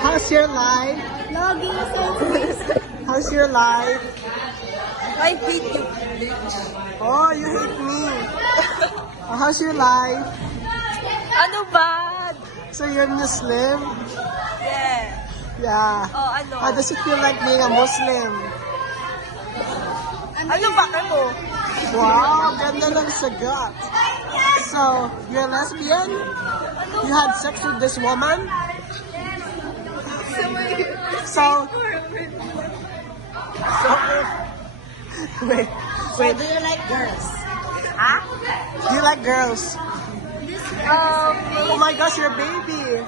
How's your life? How's your life? I hate you, bitch. Oh, you hate me. How's your life? Ano ba? So you're Muslim? Yeah. Yeah. Oh, ano? How does it feel like being a Muslim? Ano ba mo? Wow, ganda ng sagot. So, you're lesbian? You had sex with this woman? So, wait. Do you like girls? Huh? Do you like girls? Oh my gosh, you're a baby.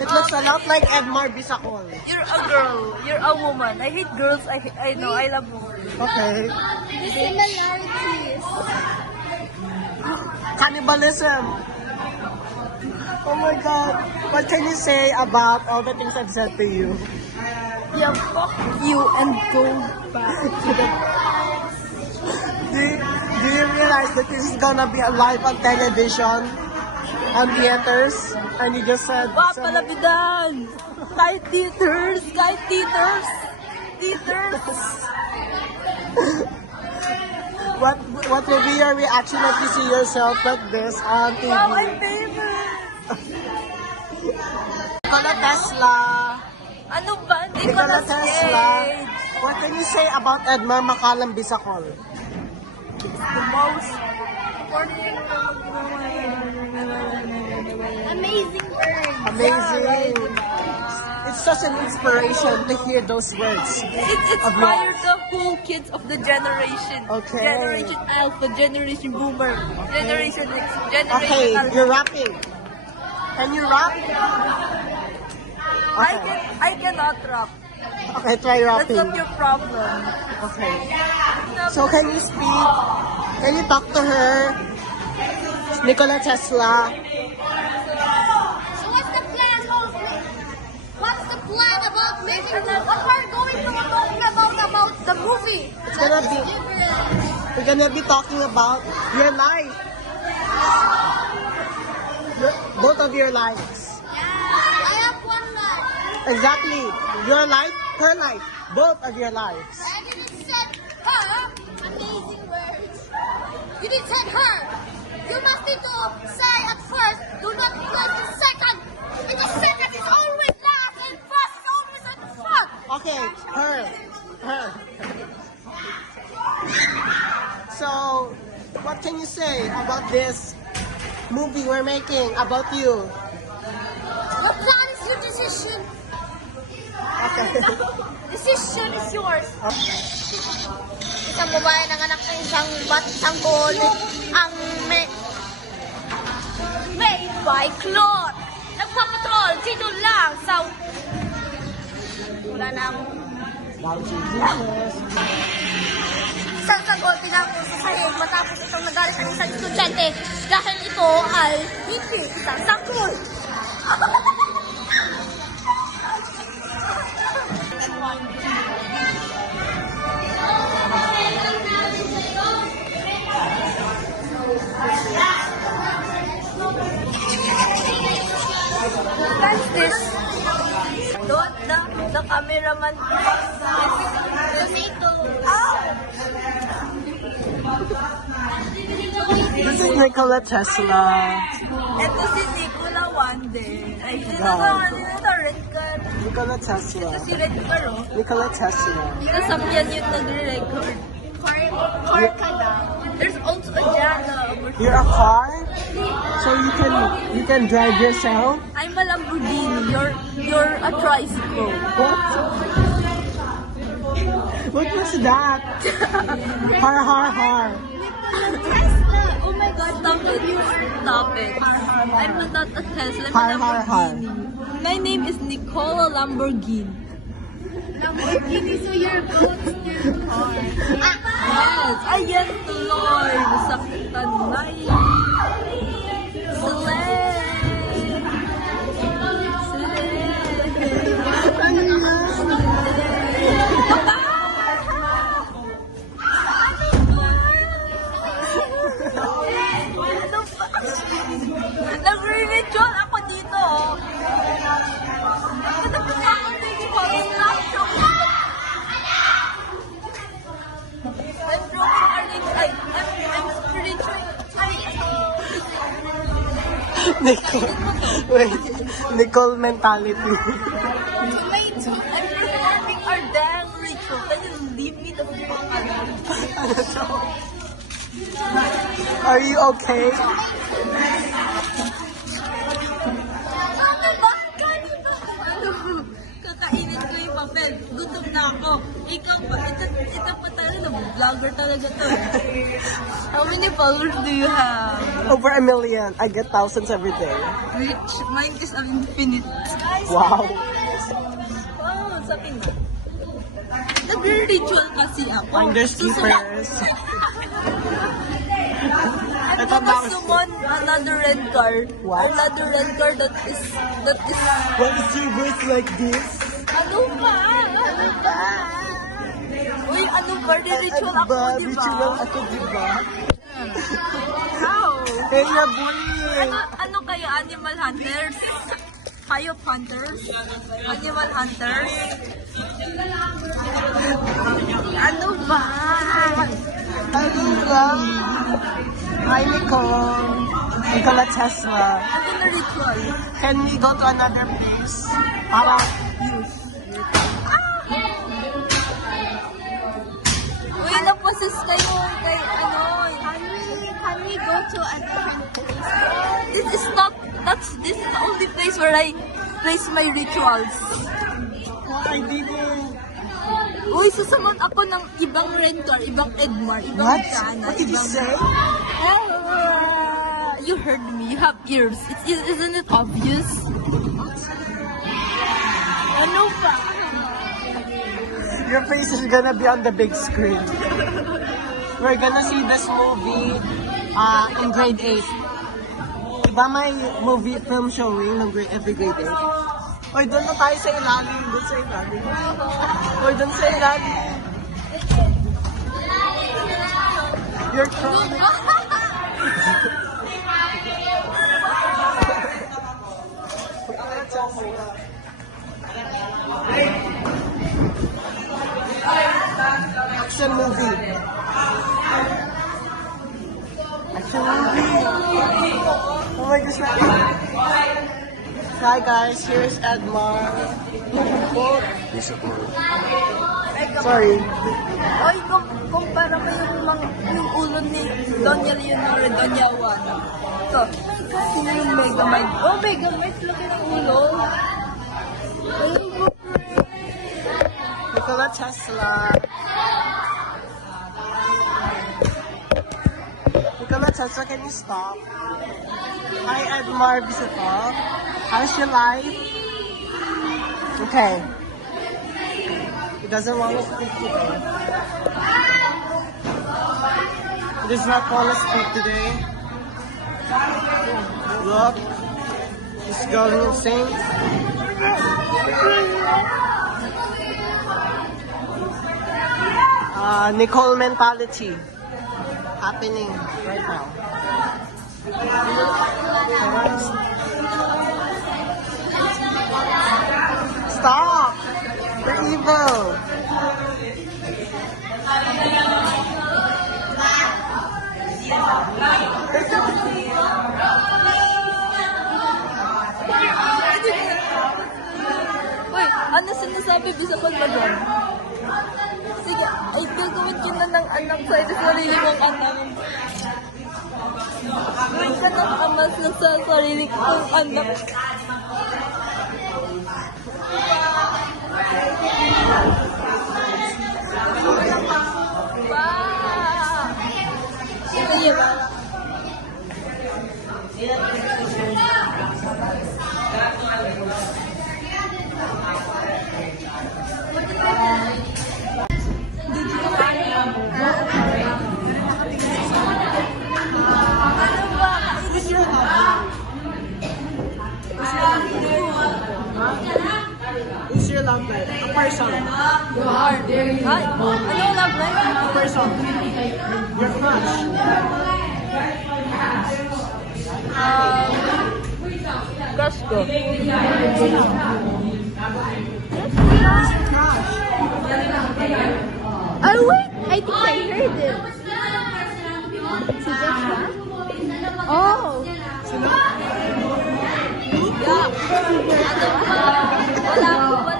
It looks a lot like Edmar Bisacol. You're a girl. You're a woman. I hate girls. I know. I love women. Okay. The similarities. Cannibalism. Oh my god. What can you say about all the things I've said to you? Yeah, fuck you and go back to the... Do you realize that this is gonna be live on television? On theaters? And you just said... Wah, palabidan! Kahit theaters! Kahit theaters! Theaters! What will be your reaction if you see yourself like this on TV? Wow, my favorite! Nikola Tesla. Ano ba? Hindi ko Nikola na Tesla. stage. What can you say about Edmar Macalam Bisacol? The most amazing word. Amazing. It's such an inspiration to hear those words. It inspired the whole kids of the generation. Okay. Generation Alpha, Generation Boomer, Generation X, Generation Okay, Alpha. you're rapping. Can you rap? Okay. I cannot rap. Okay, try That's rapping. not your problem. Okay. So can you speak? Can you talk to her? Nikola Tesla. So what's the plan? What's the plan about making the what we're going to talk about the movie? It's gonna be, we're gonna be talking about your life. Both of your lives. I have one life. Exactly. Your life, her life. Both of your lives. I didn't say her. Amazing words. You didn't say her. You must need to say at first. Do not press the second. Because second is always last and first is always at the front. Okay, her. So, what can you say about this movie we're making about you? decision. Okay. Decision is yours. Isang babae nanganak ng isang bull ang made by cloth. Nagpapatrol dito lang sa... Wala na ako. Isang sagol tinapos sa sahig matapos itong nagalit ng isang estudyante dahil ito ay hindi isang sanggol. What's this? Don't the cameraman tomato. This is Nikola Tesla. Ito si Nicola Wande. Ay, sino na red car? Nikola Tesla. Ito si red car, oh. Nikola Tesla. Kasapyan yun nagre-record. Car ka na. There's also a Jana over here. You're a car? So you can drive yourself? I'm a Lamborghini. You're a tricycle. What? What was that? Har har har. Tesla. Oh my God, stop it. Stop it. I'm not a Tesla. I'm Har a har har. Lamborghini. My name is Nicola Lamborghini. Lamborghini, so you're going to your car. Yes, ayan tuloy. Sakitan na Nagre-ritual ako dito, oh. Ano ba ako ritual? I'm broken I'm spiritual. Nicole. Wait. Nicole mentality. I'm performing our dang ritual. Can you leave me the fuck alone? Are you okay? Kakainin ko yung papel. Gutom na ako. Ikaw pa. Ito pa talaga. Vlogger talaga to. How many followers do you have? Over 1 million. I get thousands every day. Rich. Mine is infinite. Wow. Wow, sabi na. Nagre-ritual kasi ako. Finders keepers. I'm gonna summon another red card. What? Another red card that is What is your voice like this? ano ba? Uy, ano ba? Ritual ako, di ba? Ritual ako, di ba? How? Hey, you're bullying. Ano kaya? Animal hunters? Hayop hunters? Animal hunters? Ano ba? Ano ba? Hi, Nicole. Nikola Tesla. Ano na ritual? Can we go to another place? Para Uy, naposes kayo kay ano. Can we go to a different place? This is the only place where I place my rituals. I didn't. Uy, susamon ako ng ibang Rencar, ibang Edmar, ibang What? Jana, What did you say? You heard me. You have ears. Isn't it obvious? Ano ba? Your face is gonna be on the big screen. We're gonna see this movie in grade 8. Diba may movie film showing ng every grade 8? Oy, doon na tayo sa ilalim. Doon sa ilalim. Oy, doon sa ilalim. You're crying. Action movie. Action movie. Oh my gosh. Hi guys, here's Edmar. Sorry. Oy, kumpara mo yung ulo ni Donya Leonora Donyawan. Ito. Sino yung Megamind? Oh, Megamind. Laki ng ulo. Nikola Tesla. Nikola Tesla, can you stop? Hi, Edmar Bisito. How's your life? Okay. He doesn't want to speak today. He does not want to speak today. Look. He's going insane. Nicole mentality happening right now. Stop! You're evil! Uy, ano sinasabi bisa pag mag-on? Sige, ay gagawin ko na ng anak ko. Ito sarili kong anak. Gawin ka ng amas na sa sarili kong anak. Kaya ba? Who's your love life? A person. Ay, ano love life? A person. Your crush. Crush ko. Crush. Oh wait, I think I heard it. Si Joshua? Oh. Yeah. Wala.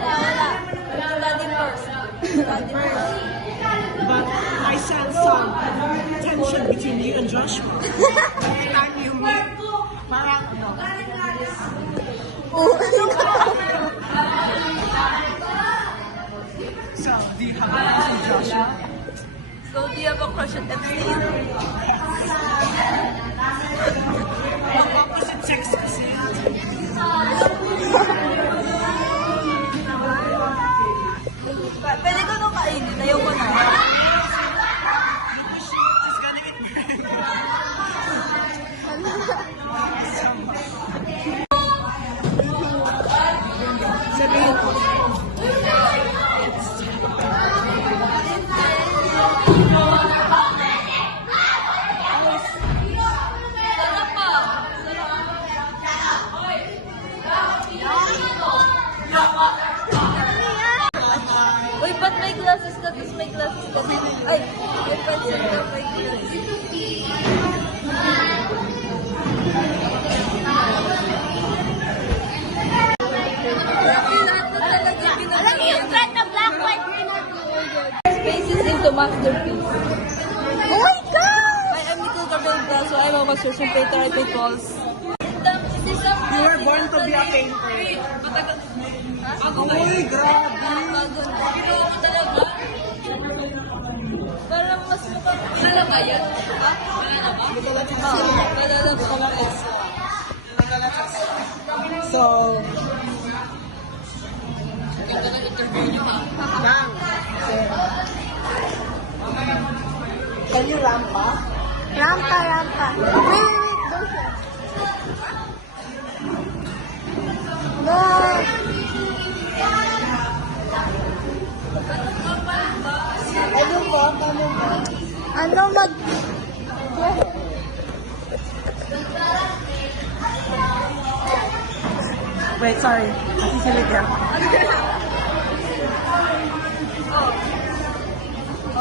Study first. But I sense some tension between you and Joshua. Every time you meet, parang ano. So, do you have a crush on Joshua? So, do you have a crush on Epstein? Opposite sex kasi. Pwede ko nung kainin. Ayoko na. She's gonna eat me. Sabihin ko. Sarap pa. Uy, ba't may glasses ka? Tapos may glasses ka. Ay, may pencil ka. May glasses. Alam mo yung trend na black, white, green, or blue? Spaces into masterpiece. Oh my God! I am Nicole Cabelga, so I'm a construction painter at Pickles. You were born to be a painter. Uy, grabe. Ginawa ko talaga. Para mas mukhang... Kilala ba yan? Ha? Kilala ba? Kilala ba? So, Bang. Can you rampa? Rampa. Wait. No. Ano mag... Wait, sorry. Nasisilip yan.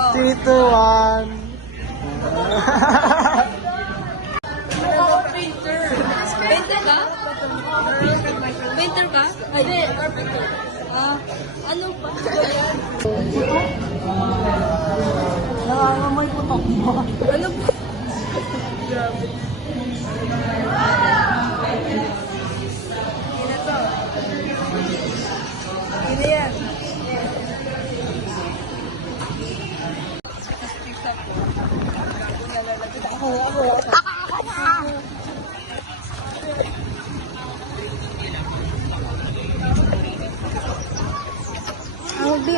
3, 2, 1. Painter. Painter ka? Painter ka? Ay, hindi. Carpenter. Ano pa? Nangangamoy putok mo. Ano pa? Grabe.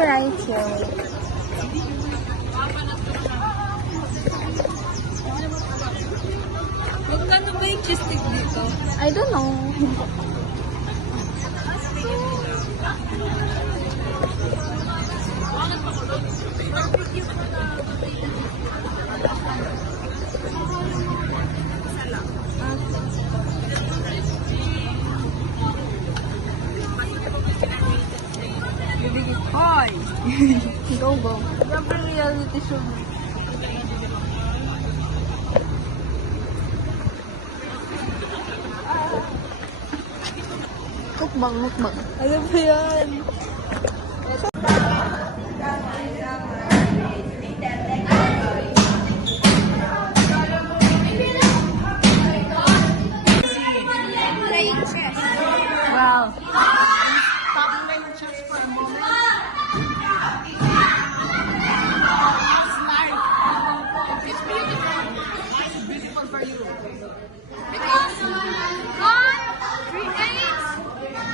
right here. Magkano ba yung cheese stick dito? I don't know. Hoy! Go, go. Grabe reality show. Mukbang, mukbang. Ano ba yan? Playing chess. Wow. Stop playing chess for a moment. It's life. It's beautiful. Why is it beautiful for you? Because God creates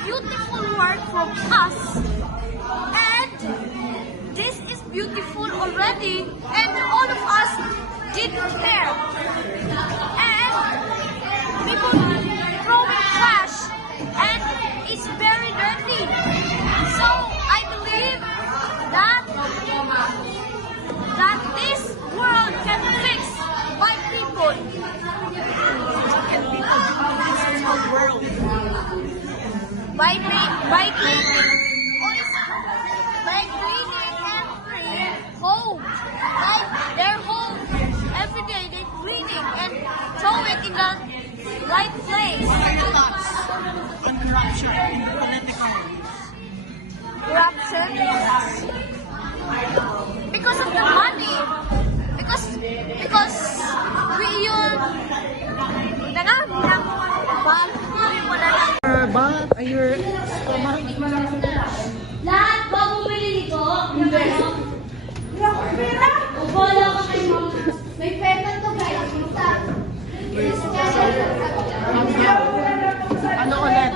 beautiful work from us. And this is beautiful already. And all of us didn't care. And people throwing trash. And it's very dirty. So I believe that this world can fix by people. Can be a beautiful world. By cleaning every home, like their home, every day they cleaning and throw it in the right place. And corruption in the political. Corruption because of the money, because we use But your lahat ba bumili nito? Hindi. Wala ka kay mama. May pera to guys. ano ulit?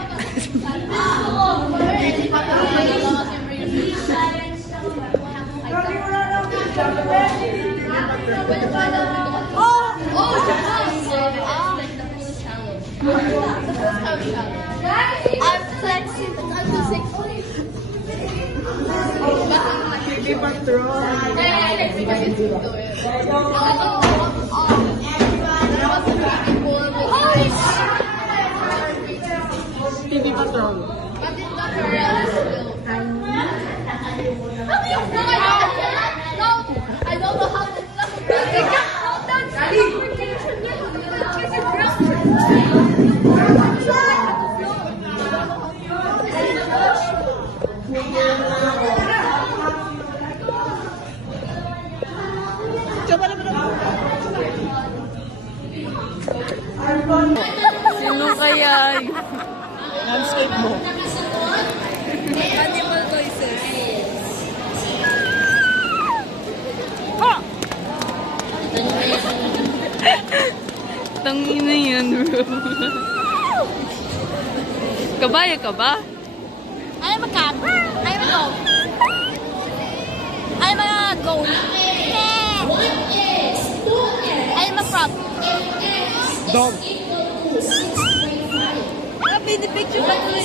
I'm flexing, but I'm the 6. Baby Patrol. Baby Patrol. I don't know how to Sino kaya yung Landscape mo. animal voices? Tangina yan, bro. Kabaya ka ba? I'm a cat. I'm a dog. I'm a goat. I'm a frog. Dog. Pinipicture ba ito?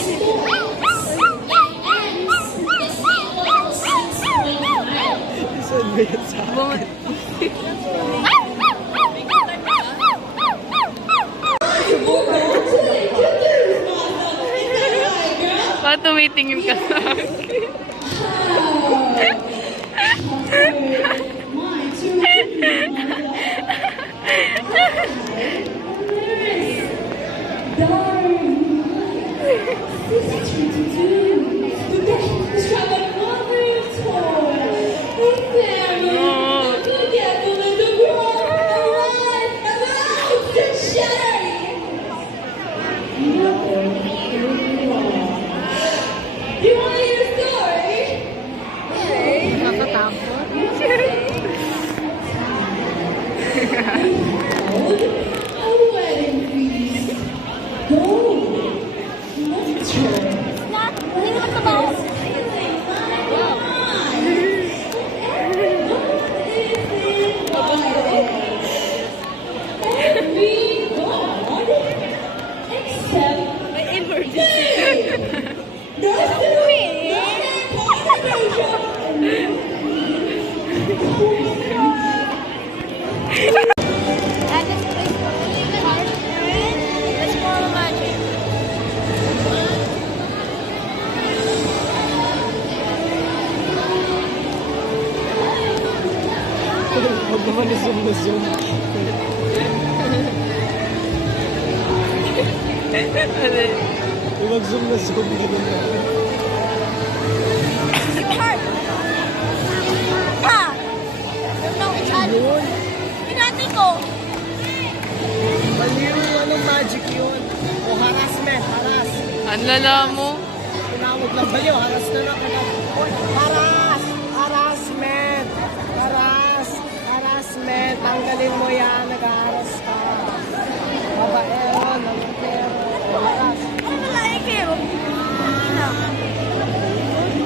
Bakit tumitingin ka sa akin? Not na zoom. Mag-zoom na zoom. Your heart. Ah! Don't know each other. Pinati ko. Mali yung anong magic yun. O harassment, harass. Ang lala mo. Tinawag lang ba yun? Harass na lang. Oy, harass! Harassment! Harass! Harassment! Tanggalin mo yan, nag-harass ka. Babaero, nangutero, harass. Ano na lang kayo? Kanina.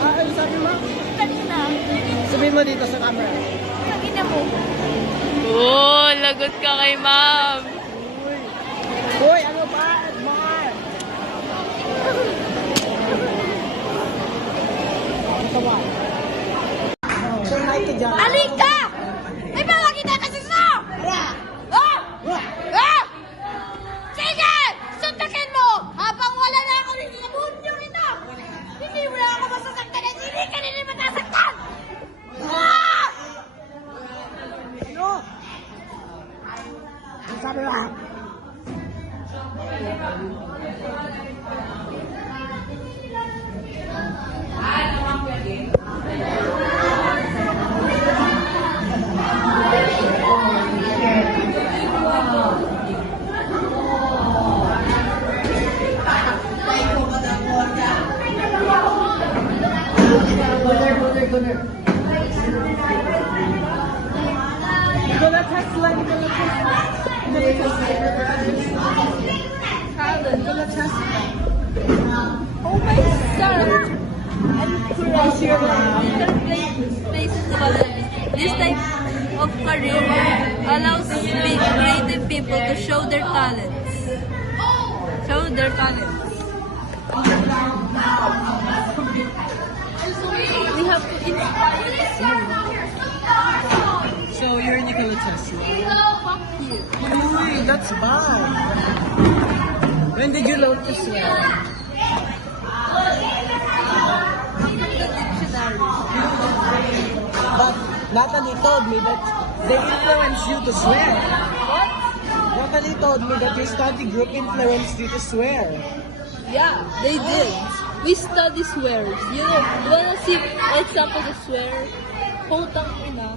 Ano sabi mo? Kanina. Sabihin mo dito sa camera. Kanina mo. Oo, lagot ka kay ma'am. Uy, ano ba? Admire! Ito ba? Say hi to John. Alika! May mga kita kasi sa! Ah! Ah! Sige! Suntakin mo! Habang wala na ako dito sa mundo ito! Hindi mo na ako masasaktan at hindi ka nila matasaktan! Ah! Ano? Ano sabi mo? Nikola Tesla, Nikola Tesla. Nikola Tesla. Oh my God! I'm crazy. This type of career allows creative people to show their talents. Show their talents. We have to inspire this. So you're Nikola Tesla. Fuck you. Uy, that's bad. When did you learn to swear? But Natalie told me that they influenced you to swear. What? Natalie told me that your study group influenced you to swear. Yeah, they did. We study swears. You know, you wanna see examples of swear? Putang ina.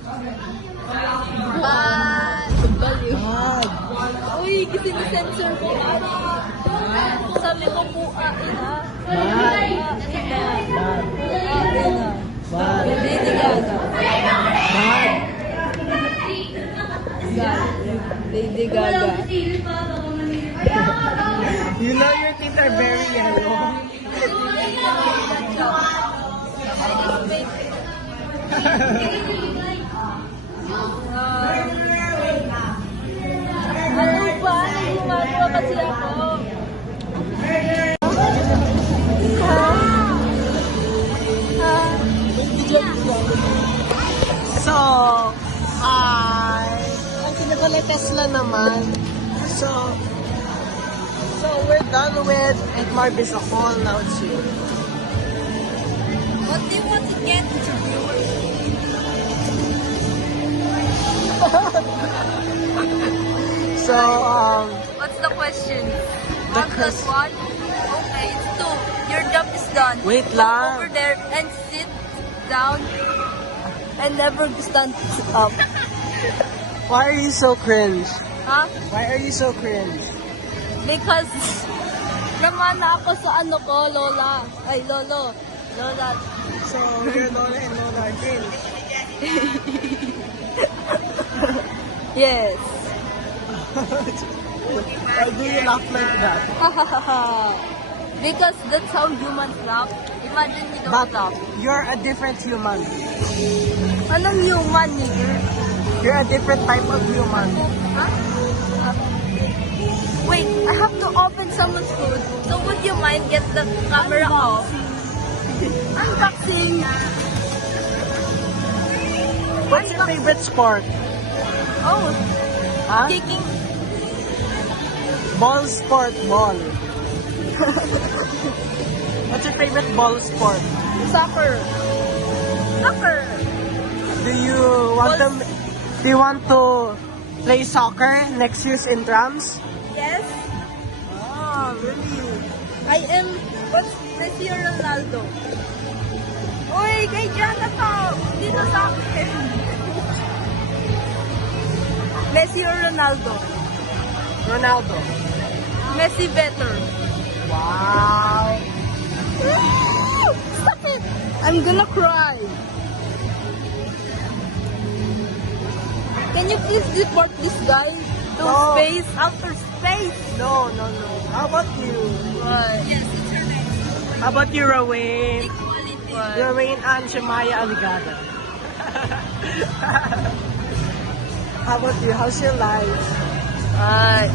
Baliw. God. Uy, kasi na-censor ko. Sabi ko po, ina. Bad. Ina. Bad. Ina. Bad. Lady Gaga. Bad. Lady Gaga. You know your teeth are very yellow. Ano ba? Gumagawa kasi ako. So, ang Nikola Tesla naman. So we're done with Edmar Bisacol. Now it's you. What do you want to get? So, What's the question? The 1 plus 1? Okay, it's 2. Your job is done. Wait Go lang. over there and sit down and never stand up. why are you so cringe? Huh? Why are you so cringe? Because namana ako sa ano ko, Lola. Ay, Lolo. Lola. So, your Lola and Lola are cringe. Yes. Why do you laugh like that? Because that's how humans laugh. Imagine you don't But laugh. you're a different human. Anong human, nigger? You're a different type of human. Huh? Wait, I have to open someone's food. So would you mind get the camera off? Unboxing. What's your favorite sport? Oh, Huh? kicking. Ball sport, ball. What's your favorite ball sport? Soccer. Soccer. Do you want to play soccer next year's intrams? Yes, Oh, really? I am Messi or Ronaldo. Uy, kay Jana to! Dito sa akin. Messi or Ronaldo? Ronaldo. Messi better. Wow. Stop it! I'm gonna cry. Can you please deport this guy to No. space, outer space? No. How about you? Yes, it's her name. How about you, Rawain? Equality. Rawain and Shemaya Aligada. How about you? How's your life?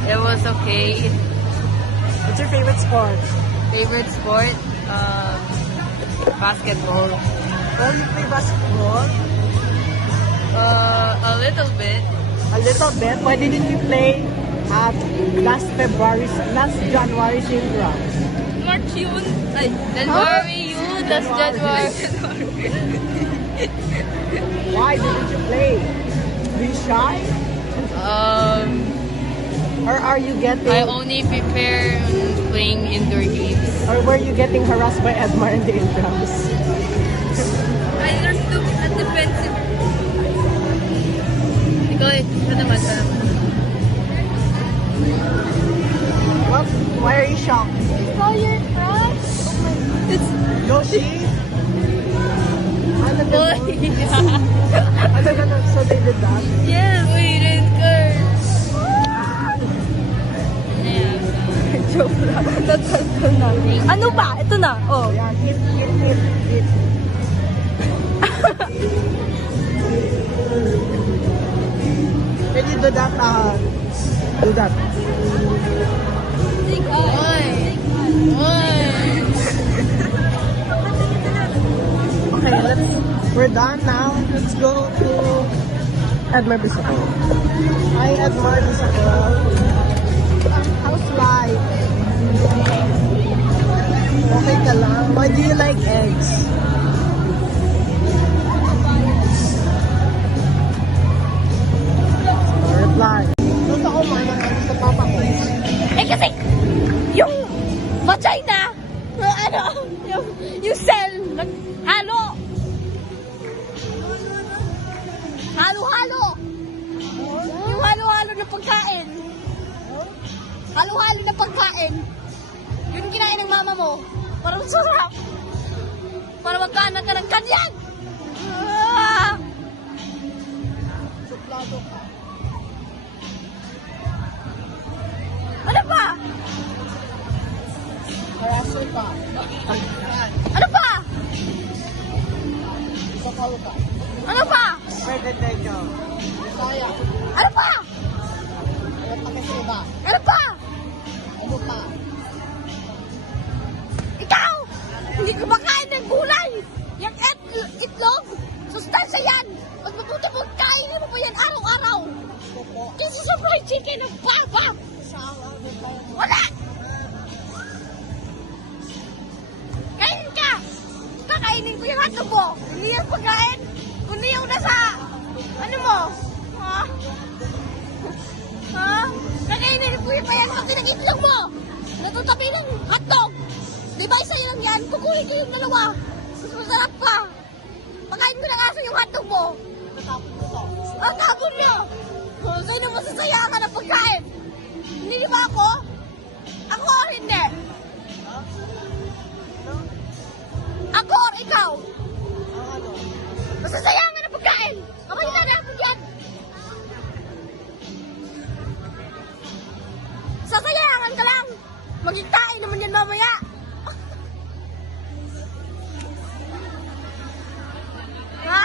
It was okay. What's your favorite sport? Favorite sport? Basketball. Oh, you play basketball? A little bit. A little bit. Why didn't you play last January intrams? March yun. Ay, January yun. That's January. January. Why didn't you play? Are you shy? Or are you getting... I only prepare playing indoor games. Or were you getting harassed by Edmar in the intrams? I learned to be a defensive. Ikaw eh, ito naman sa... What? Why are you shocked? So your crush? It's... Yoshi? Ano Boy! ganun? Ano ganun? So they did that? Yes! Uy, red card! Joke lang. That's na. Ano ba? Ito na. Oh. Yeah, hit. Can you do that? Do that. Okay, we're done now. Let's go to Edmar Bisacol. Hi, Edmar Bisacol. How's life? Okay ka lang? Why do you like eggs? No reply. Gusto ko man ang sa papa ko. Eh kasi, yung vagina, yung cell, halo. Halo-halo. Yung halo-halo na pagkain. Halo-halo na pagkain. Yun yung kinain ng mama mo. Para masarap. Para magkaanak ka ng kanyan. Ah! Ano pa? Harasser ka. Ano pa? Isakaw ka. Ano pa? Pwede tayo. Bisaya. Ano pa? Ano pa kasi ba? Ano pa? Ano pa? Ikaw! Hindi ko makain ng gulay! Yung itlog! Sustansya yan! Pag mabuti mo, kainin mo pa yan araw-araw! Kasi sa fried chicken ng baba! Wala! Kainin ka! Kakainin ko yung hotdog mo! Hindi yung pagkain! Kundi yung nasa... Ano mo? Ha? Ha? Kakainin ko yung payan pati ng itlog mo! Natutabi ng hotdog! Di ba isa lang yan? Kukunin ko yung dalawa! Mas masarap pa! Pakain ko ng aso yung hotdog mo! Ang tapon mo! Sino masasaya ka ng pagkain? Hindi ba ako? Ako or hindi? Ako or ikaw? Masasaya ka ng pagkain! Ako yung nanapon yan! Sasayangan ka lang! Magigtain naman yan mamaya! Ha?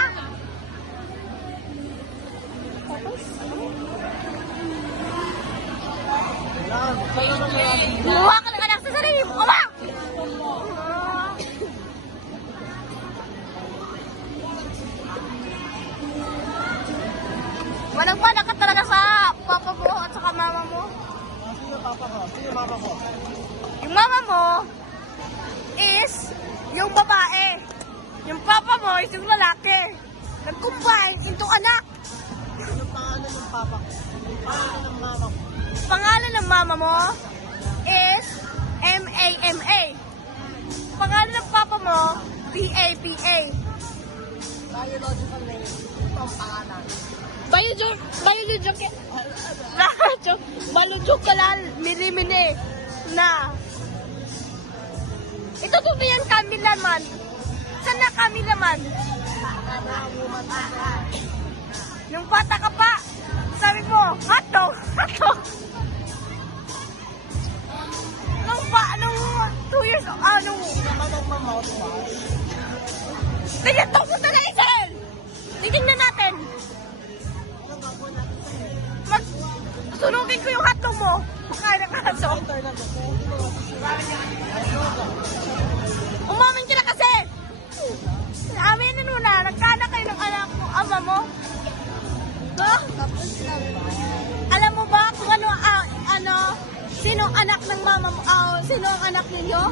Gumawa ka ng anak sa sarili mo! Ama! Manang-mana ka talaga sa papa mo at saka mama mo. Sino papa ko? Sino mama ko? Yung mama mo is yung babae. Yung papa mo is yung lalaki. Nag-combine into anak. Ano pangalan ng papa ko? Pangalan ng mama mo is M-A-M-A. Pangalan ng papa mo, P-A-P-A. Biological name. Ito ang pangalan. Biological mili-mini na. Ito to yan Camila man. Saan na Camila man? Nung bata ka pa, sabi mo, hotdog, hotdog. Nung 2 years old, nung... Tingnan, tungkol na Israel! Titingnan natin. Sunugin ko yung hotdog mo. Makain na kaso. Umamin ka na kasi. Aminin mo na, nagkaanak kayo ng anak mo, ama mo. Ba? Alam mo ba kung sino ang anak ng mama mo, sino ang anak ninyo?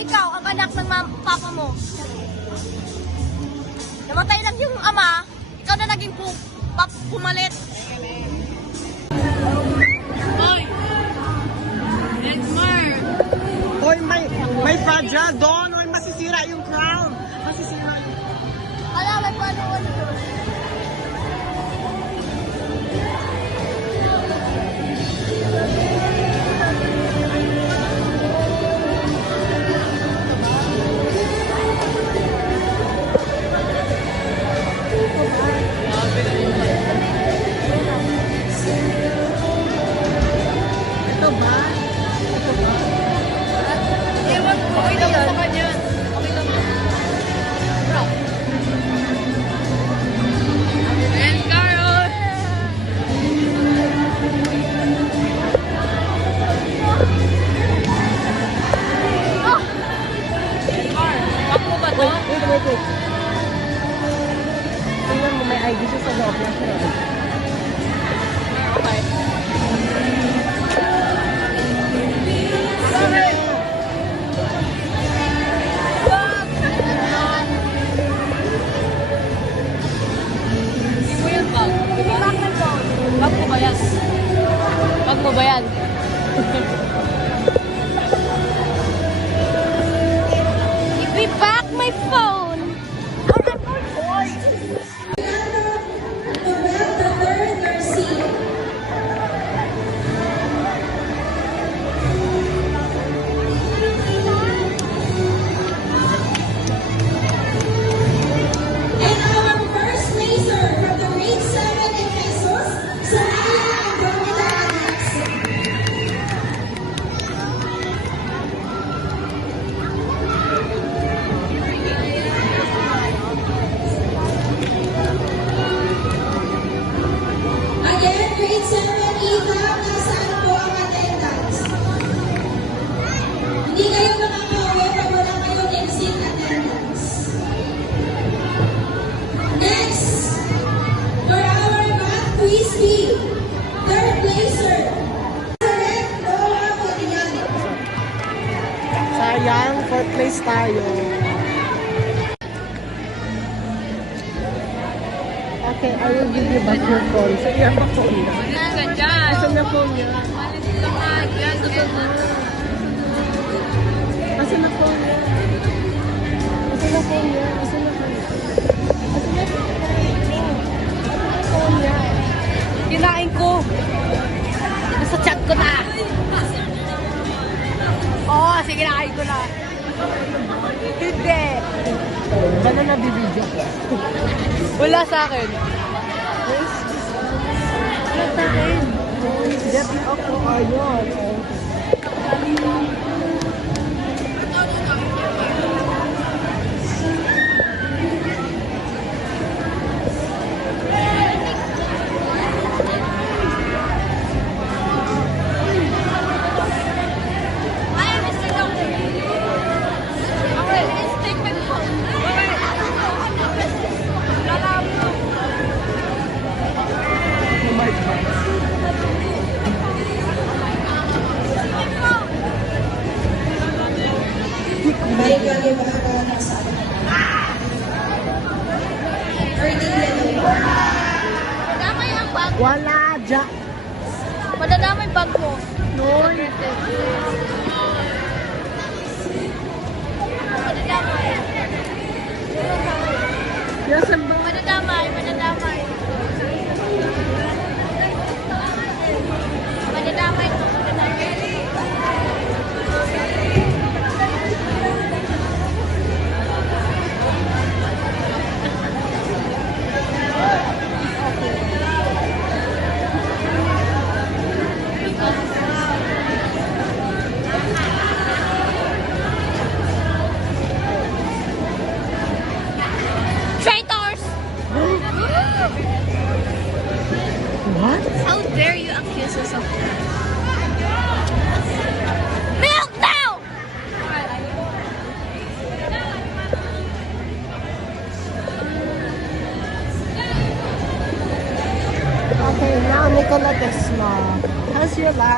Ikaw ang anak ng papa mo. Namatay lang yung ama, ikaw na naging pumalit. Hoy! Edmar! Hoy, may fragile doon. Hoy, masisira yung crown. Masisira yung... Ala, may paano doon? Ito ba? Ewan ko, okay lang sa kanya. Okay lang. Bro. And Carol! Oh! Wag mo ba to? Wait. Tingnan mo, may ID siya sa loob niya. Okay. Hindi mo yan bag, diba? Bag mo ba yan? Bag mo ba yan? Give me back my phone! Again, grade 7 ECAM, nasaan po ang attendance? Hindi kayo makakauwi pag wala kayong exit attendance. Next, for our math quiz B, third placer, Correct, Laura Modiano. Sayang, 4th place tayo. Okay, I will give you back your phone. So, yan pa phone niya. Malis ka dyan! Asan na phone niya? Malis ka nga dyan! Asan na phone niya? Asan na phone niya? Asan na phone niya? Asan na phone niya? Kinain ko! Nasa chat ko na! Oo, sige kinain ko na! Hindi! Gano'n na bibidyo ko. Wala sa akin! Wala sa akin. Get ako, ayun.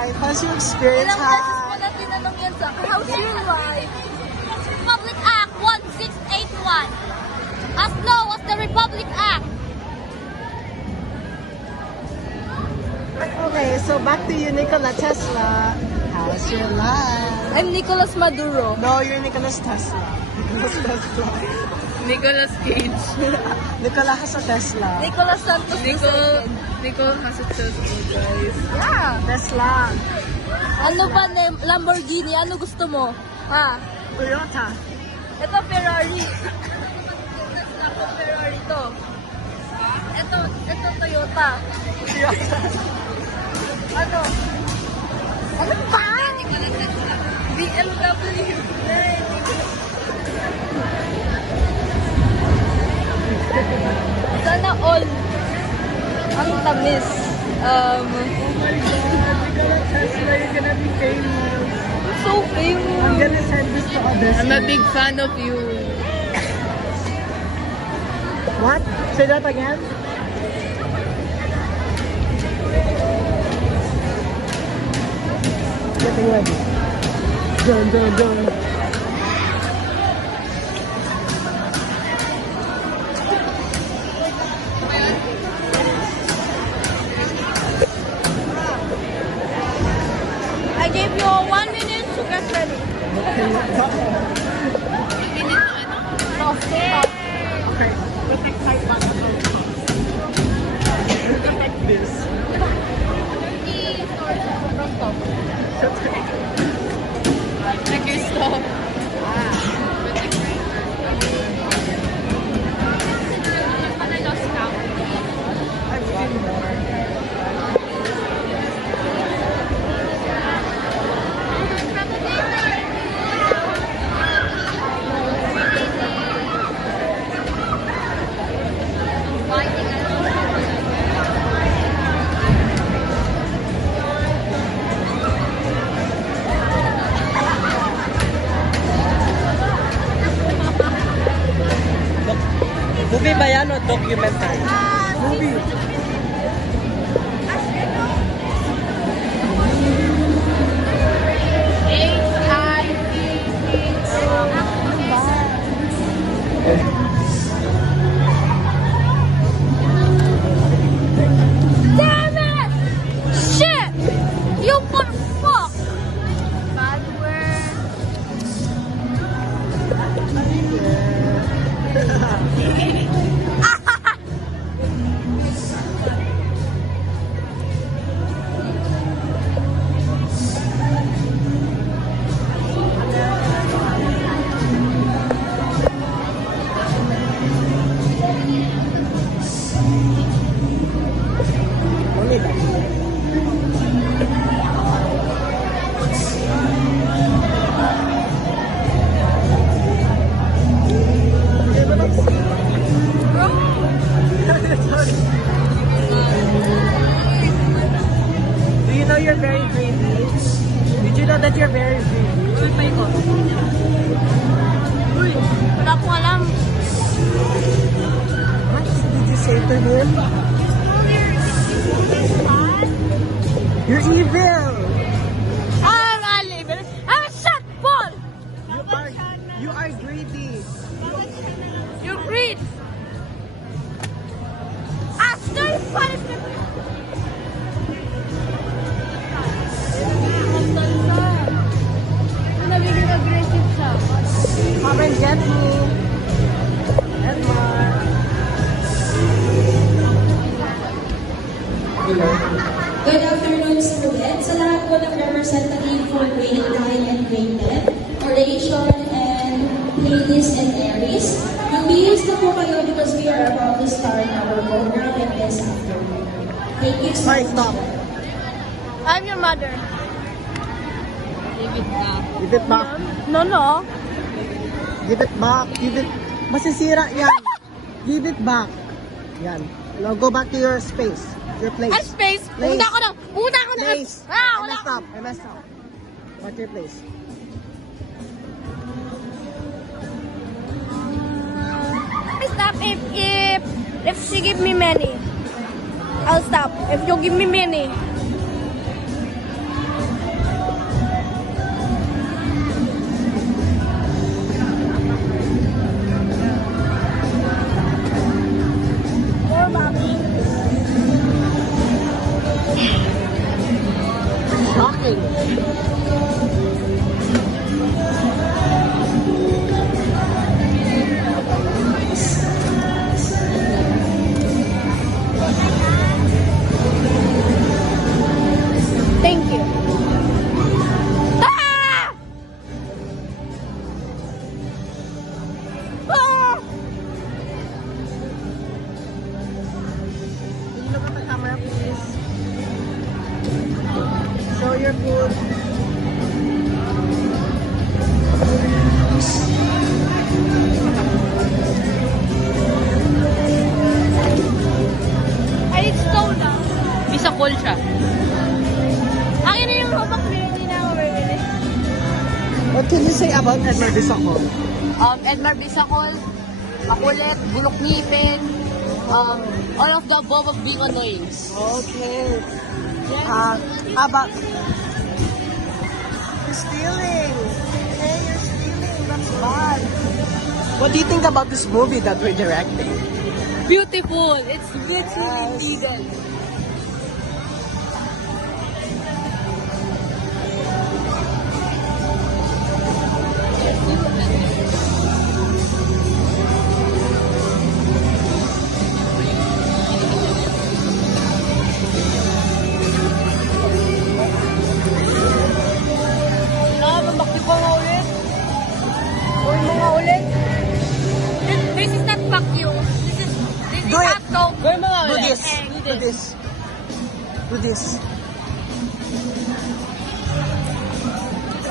life? How's your experience? Ilang beses mo na tinanong yan sa akin. How's your life? Republic Act 1681. As low as the Republic Act. Okay, so back to you, Nikola Tesla. How's your life? I'm Nicolas Maduro. No, you're Nicholas Tesla. Nicholas Tesla. Nicolas Cage. Nikola has a Tesla. Nicolas Santos. Nicole has a guys. Yeah, Tesla. Ano ba name? Lamborghini? Ano gusto mo? Ha? Toyota. Ito Ferrari. Ako Ferrari to. Ito Toyota. Toyota. Ano? Ano ba? BMW. Sana all. Ang tamis. Oh my God, Nikola Tesla, you're gonna be famous. So famous. I'm gonna send this to others. I'm a big fan of you. What? Say that again? Getting ready. Dun, dun, dun. I gave you 1 minute to get ready. No, stop. Okay, protect type back. Protect this. Check your stop. I've seen more. Movie ba yan o documentary? Movie. Damn it! Shit! You motherfucker! Bad word. Only that. Do you know you're very dreamy? Did you know that you're very dreamy? Uy, wala akong alam. What did you say to him? You're evil! I'm evil. I'm a shot ball. You are greedy. You greed. After punishment. Nagiging aggressive siya. Come and get me. Edmar. Good afternoon, students. Sa lahat po ng representative for grade 9 and grade 10, Oration and Hades and Aries, magbihis na po kayo because we are about to start our program in this afternoon. Thank you so Sorry, much. stop. I'm your mother. Give it back. No. Give it back. Give it. Masisira yan. Give it back. Yan. Now go back to your space. Your place. Ay, space. Place. Una ko na. Place. Ah, I wala messed up. I messed up. Back to your place. Stop if she give me many. I'll stop. If you give me many. What can you say about Edmar Bisacol? Edmar Bisacol, makulit, bulok ngipin, all of the above of being annoying. Okay. How about... You're stealing. Hey, you're stealing. That's bad. What do you think about this movie that we're directing? Beautiful! It's literally legal. Mamakti pa nga ulit. Uy mo nga ulit. This is not fuck you. This is Do it. hot dog. Uy mo nga Do ulit. this. Do this. Do this.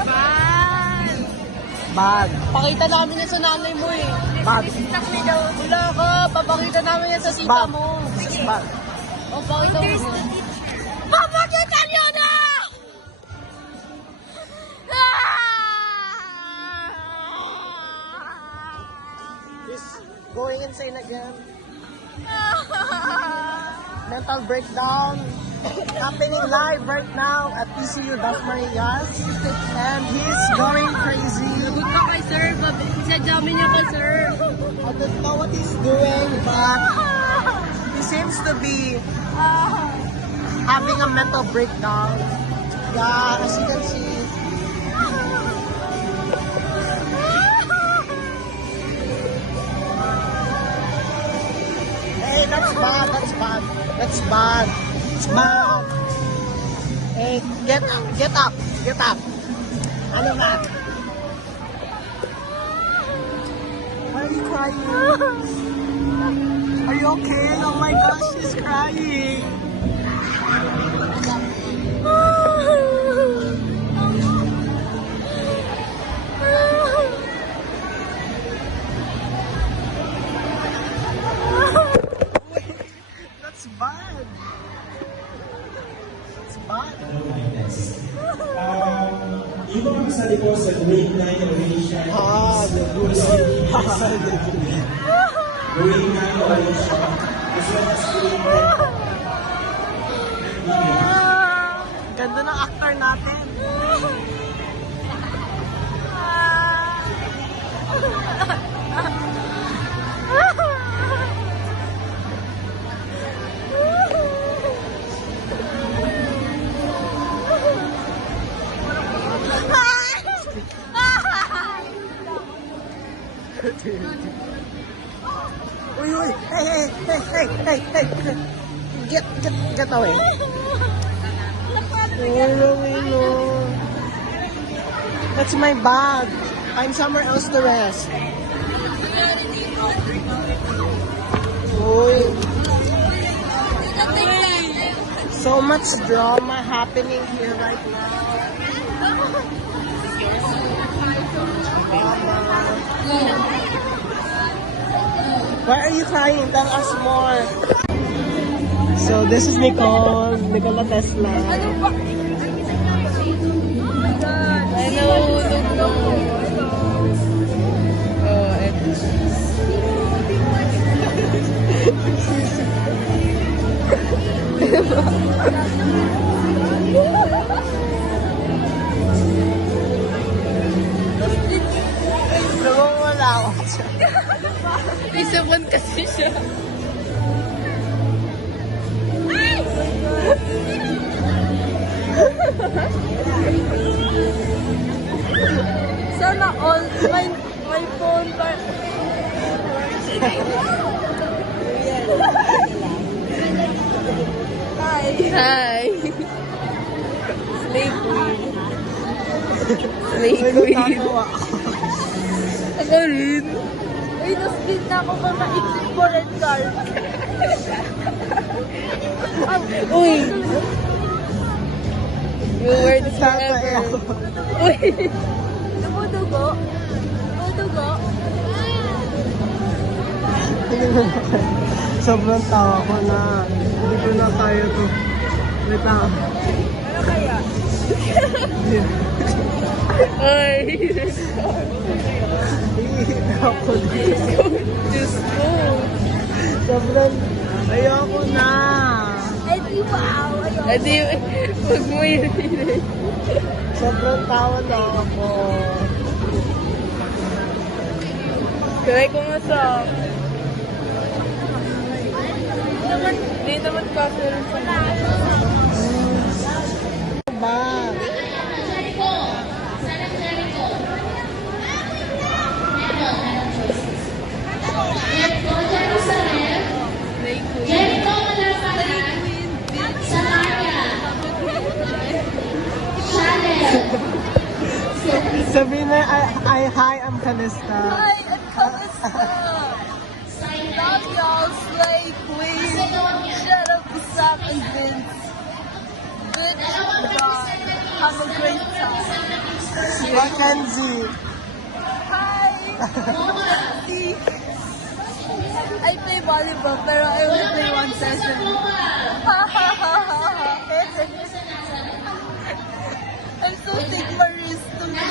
Man. Bad. Pakita namin yan sa nanay mo eh. Bad. Wala ka. Papakita namin yan sa tita Bad. mo. This is bad. O, pakita mo na. Papakita niyo na! He's going insane again. Mental breakdown happening live right now at PCU Dasmariñas, and he's going crazy. Good ka kay sir. Sadyamin niyo ka sir. I don't know what he's doing, but he seems to be having a mental breakdown. Yeah, as you can see. Hey, that's bad, that's bad. That's bad. It's bad. Hey, get up, get up, get up. Ano ba? Why are you crying? Are you okay? Oh my gosh, she's crying. That's bad. That's bad. Yung mga kasali ko sa grade 9 Orisha. The good. Grade 9 Orisha. As well as grade 10. Ganda ng actor natin. Uy, uy, hey, get away. No. That's my bag. Find somewhere else to rest. Uy. So much drama happening here right now. Why are you crying? Tell us more. So this is Nicole Tesla. Nawawala ako siya. Isaban kasi siya. Sana all my phone but Hi. Slave queen. Slave queen. Natawa ako. Ako rin. Uy, na-split na ako pa ma-exit for red card. Uy. You were the forever. Uy. Dumudugo. Dumudugo. Sobrang tawa ko na. Hindi ko na kaya to. Wait lang. Ano kaya? Ay, Ako dito. Diyos ko. Sobrang ayoko na. Ay, di wow. Ayun. Adi, huwag mo yun. Sobrang tawa na ako. Kaya ko nga sa... Hindi naman kasi rin sa Ba? Jericho Malasahan, Samaria, Chanel, Sabihin na, hi, I'm Kalista. Hi, I'm Kalista. Love y'all, Slay Queen. Shut up, Sam and Vince. Bitch, God. Have a great time. Mackenzie. Hi. See, I play volleyball, pero I only play one session. Ha ha ha ha ha. I'm so Sigma Riz to me.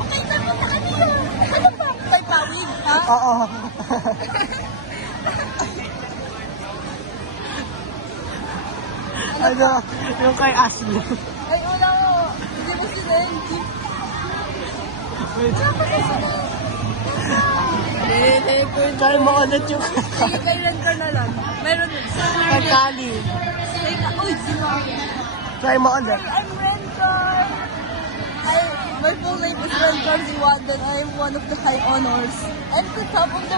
Okay, tapos na kami yun. Ano pa? May pawid, ha? Oo. Ano, yung kay Ashley. Ay, wala ko. Hindi mo sinend. Try mo ulit yung Sige, kailan ka na lang. Meron kay Kali. Uy, sinabi. Try mo ulit. I'm Rencar. My full name is Rencar Ziwadan. I am one of the high honors. I'm the top of the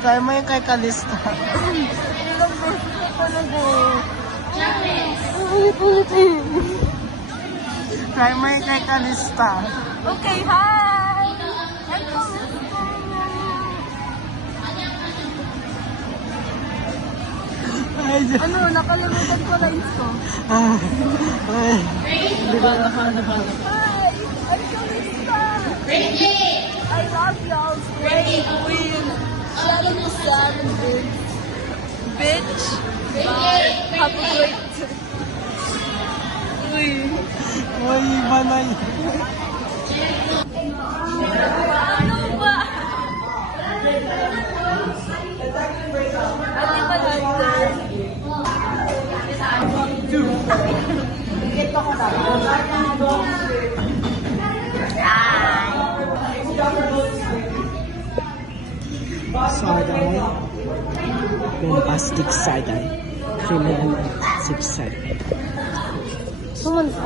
Try mo yung kay Kalista. Ulit eh. Try mo yung kay Kalista. Okay, hi! I'm Kalista. Ay, Diyos. Ano, nakalimutan ko lines ko. Ay. Hindi ko nakahanap. Hi! I'm Kalista. I love y'all. Slay Queen. Shout out to Sam and Vince. Bitch. Bye. Have a great Uy. Uy, iba na yun. Ano ba? Ano ba lang? Side-eye. Bombastic side-eye. Criminal side-eye. Someone's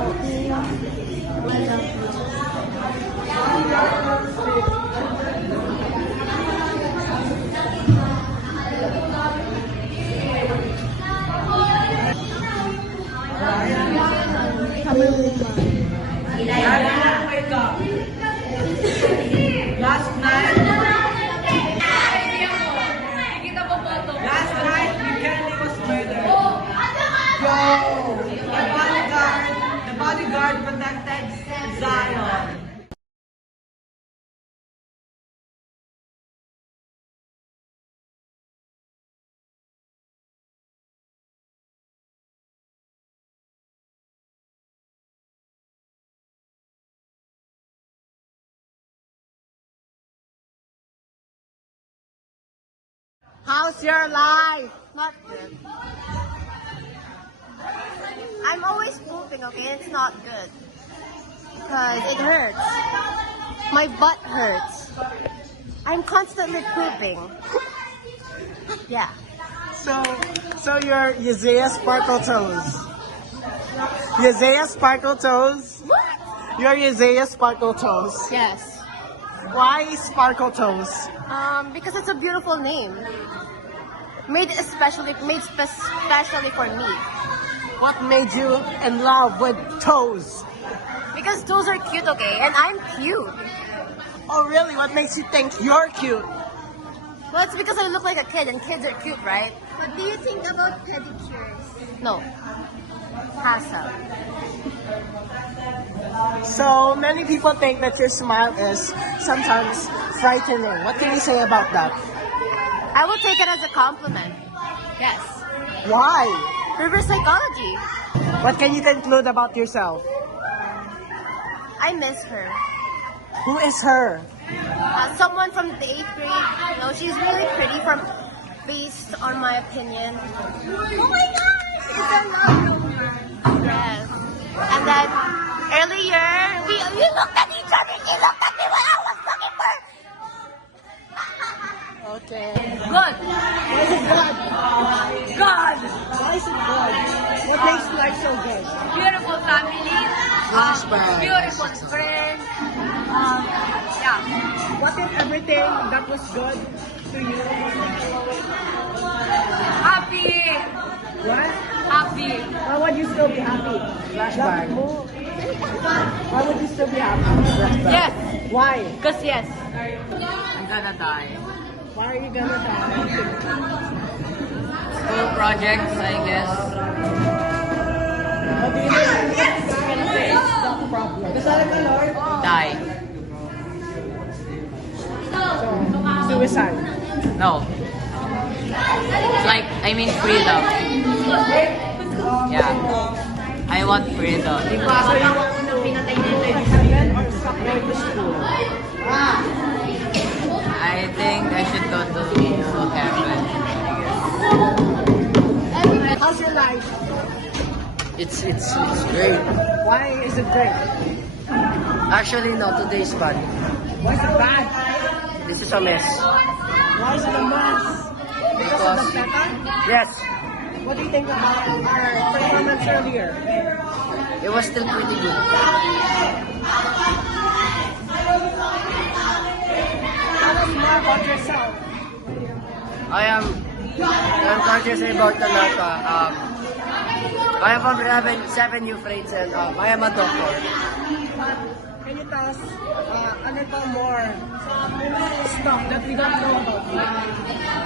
Last night, Kelly was murdered. The bodyguard protected Zion. How's your life? Not good. I'm always pooping, okay? It's not good. Because it hurts. My butt hurts. I'm constantly pooping. Yeah. So you're Isaiah Sparkle Toes. Isaiah Sparkle Toes? You're Isaiah Sparkle Toes. Yes. Why Sparkle Toes? Because it's a beautiful name. Made specially for me. What made you in love with toes? Because toes are cute, okay? And I'm cute. Oh really? What makes you think you're cute? Well, it's because I look like a kid, and kids are cute, right? What do you think about pedicures? No. Hassle. So many people think that your smile is sometimes frightening. What can you say about that? I will take it as a compliment. Yes. Why? Reverse psychology. What can you conclude about yourself? I miss her. Who is her? Someone from the 8th grade. You know, she's really pretty based on my opinion. Oh my gosh! Yes. And then earlier, we looked at each other. She looked at me when I was looking for her. Okay. Good. Why is it good? God. Why is it good? What makes life so good? Beautiful family. Flashback. Beautiful friends. Yeah. What if everything that was good to you? Happy. What? Happy. Why would you still be happy? Flashback. Why would you still be happy? Flashback. Yes. Why? Because yes. I'm gonna die. Why are you gonna die? School projects, I guess. What do you think? Gonna face that problem. Die. So, suicide. No. Like, I mean freedom. Yeah. I want freedom. So you want to heaven or stop going to school? I think I should go to heaven. How's your life? It's great. Why is it great? Actually, no, today's fun. Why is it bad? This is a mess. Why is it a mess? Because of the beta? Yes, What do you think about our performance earlier? it was still pretty good. Tell us more about yourself. I'm conscious about the NAPA. I am from 7 new friends and I am a doctor. Can you tell us a little more stuff that we don't know about you?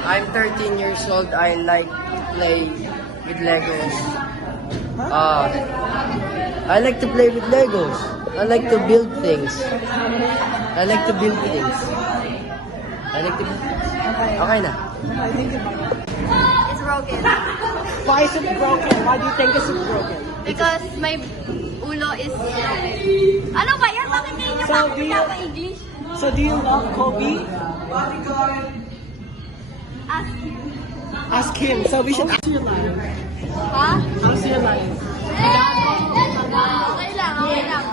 I'm 13 years old. I like to play with Legos. I like to play with Legos. I like to build things. I like to build things. Okay na. I think about it. It's broken. Why is it broken? Why do you think it's broken? Because my ulo is broken. Ano ba yan? Bakit ngayon yung So, ako do you- na English? So do you love Kobe? Ask Ask him. So we should ask your life. ha? How's your life? Okay lang, okay lang.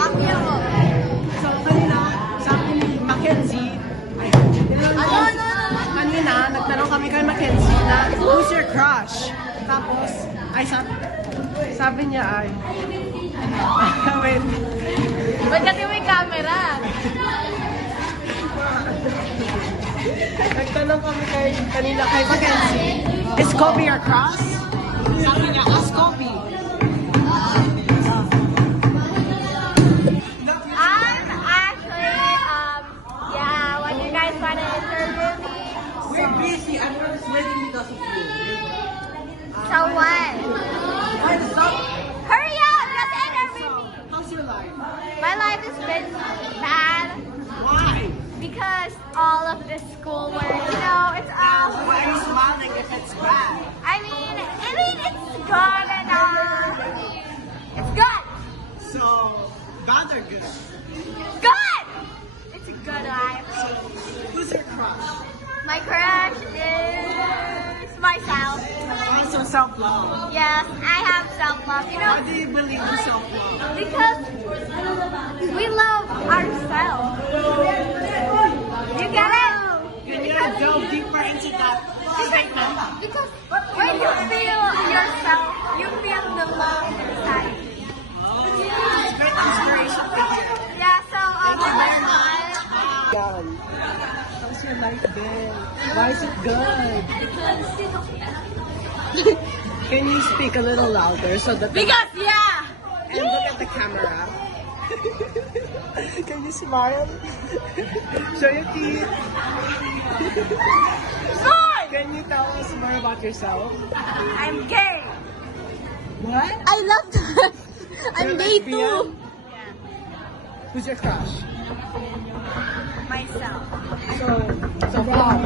Happy ako. So kanina, sabi ni Mackenzie, kanina, nagtanong kami kay Mackenzie na, who's your crush? Tapos, sabi niya ay, wait, Ba't kasi may camera? nagtanong kami kanina kay Mackenzie, is Kobe your crush? Sabi niya, ask Kobe. I'm actually, yeah, what you guys want to interview me? We're busy. I'm not waiting because of you. So what? Hurry up, just interview me. How's your life? My life has been bad Why? because all of this schoolwork, you know, it's all. Why are you smiling if it's bad? I mean, it's good and it's good. So, bad or good? Good. It's a good life. Who's your crush? My crush is myself. Also self-love. Yes, I have self-love. You know, Why do you believe in self-love? because we love ourselves. You get it? Can you delve deeper into that statement? Because when you feel yourself, you feel the love inside. Great inspiration. Yeah, so that's fun. Yan. How's your life been? Why is it good? Can you speak a little louder so that Because yeah. and look at the camera? Can you smile? Show your teeth. Can you tell us more about yourself? I'm gay. What? I love that. I'm You're gay lesbian? too. Who's your crush? Myself. So, love.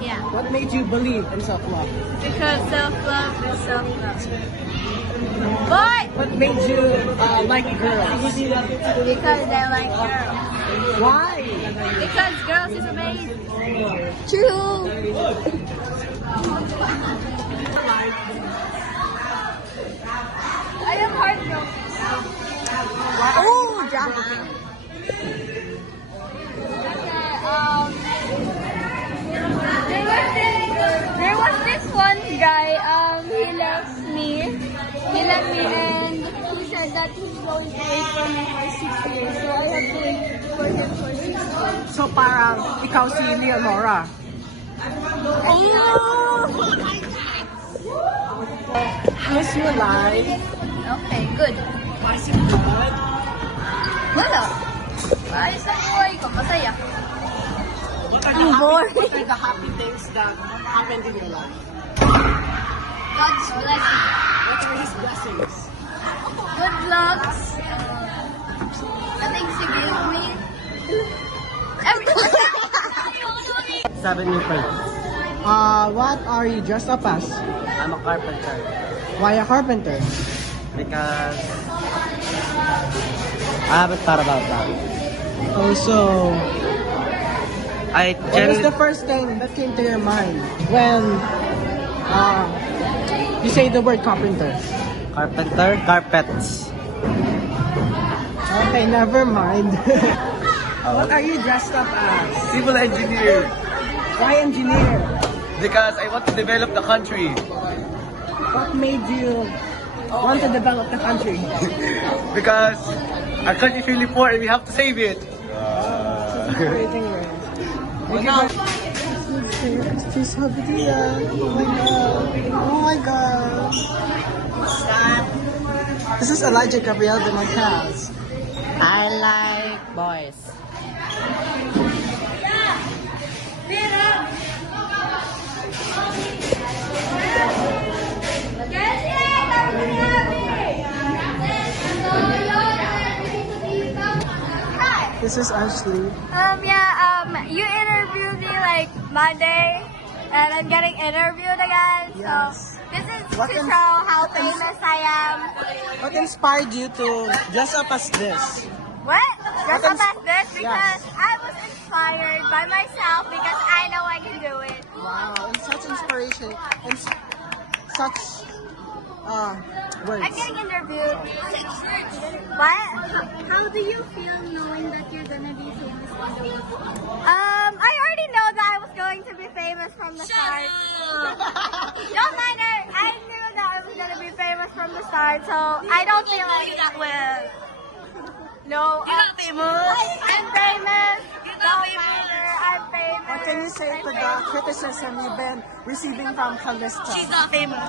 Yeah. What made you believe in self-love? Because self-love is self-love. What? What made you like girls? Because I like girls. Why? Because girls is amazing. True. I am heartbroken. Oh, Jahan. There was this one guy, he left me and he said that he's going to wait for me for 6 years. So I have to wait for him for 6 years. So parang ikaw si Leonora. Oh! How's your life? Okay, good. Was it good? Wala. Ayos ang buhay ko, masaya. What are the happy things that happened in your life? God's blessing. What are his blessings? Good lucks. The things he gave me. Everything. 7 new friends. What are you dressed up as? I'm a carpenter. Why a carpenter? Because I haven't thought about that. Also, I what was generally the first thing that came to your mind when you say the word carpenter? carpenter, carpets. Okay, never mind. What are you dressed up as? Civil engineer. Why engineer? Because I want to develop the country. What made you want to develop the country? Because our country is really poor and we have to save it. Creating ways. Oh my god. This is Elijah Gabriel de Marquez. I like boys. This is Ashley. You interviewed me like Monday, and I'm getting interviewed again. Yes. So this is What to in- show how famous I am. What inspired you to dress up as this? What? Dress What up as this Yes. because I was inspired by myself because I know I can do it. Wow, and such inspiration and such words. I'm getting interviewed. What? How do you feel knowing that you're gonna be famous? I already know that I was going to be famous from the start. Don't matter. I knew that I was gonna be famous from the start, so I don't feel like that will. No, I'm famous. I'm famous. Don't matter. I'm famous. What can you say to the criticism you've been receiving from Calista? She's not famous.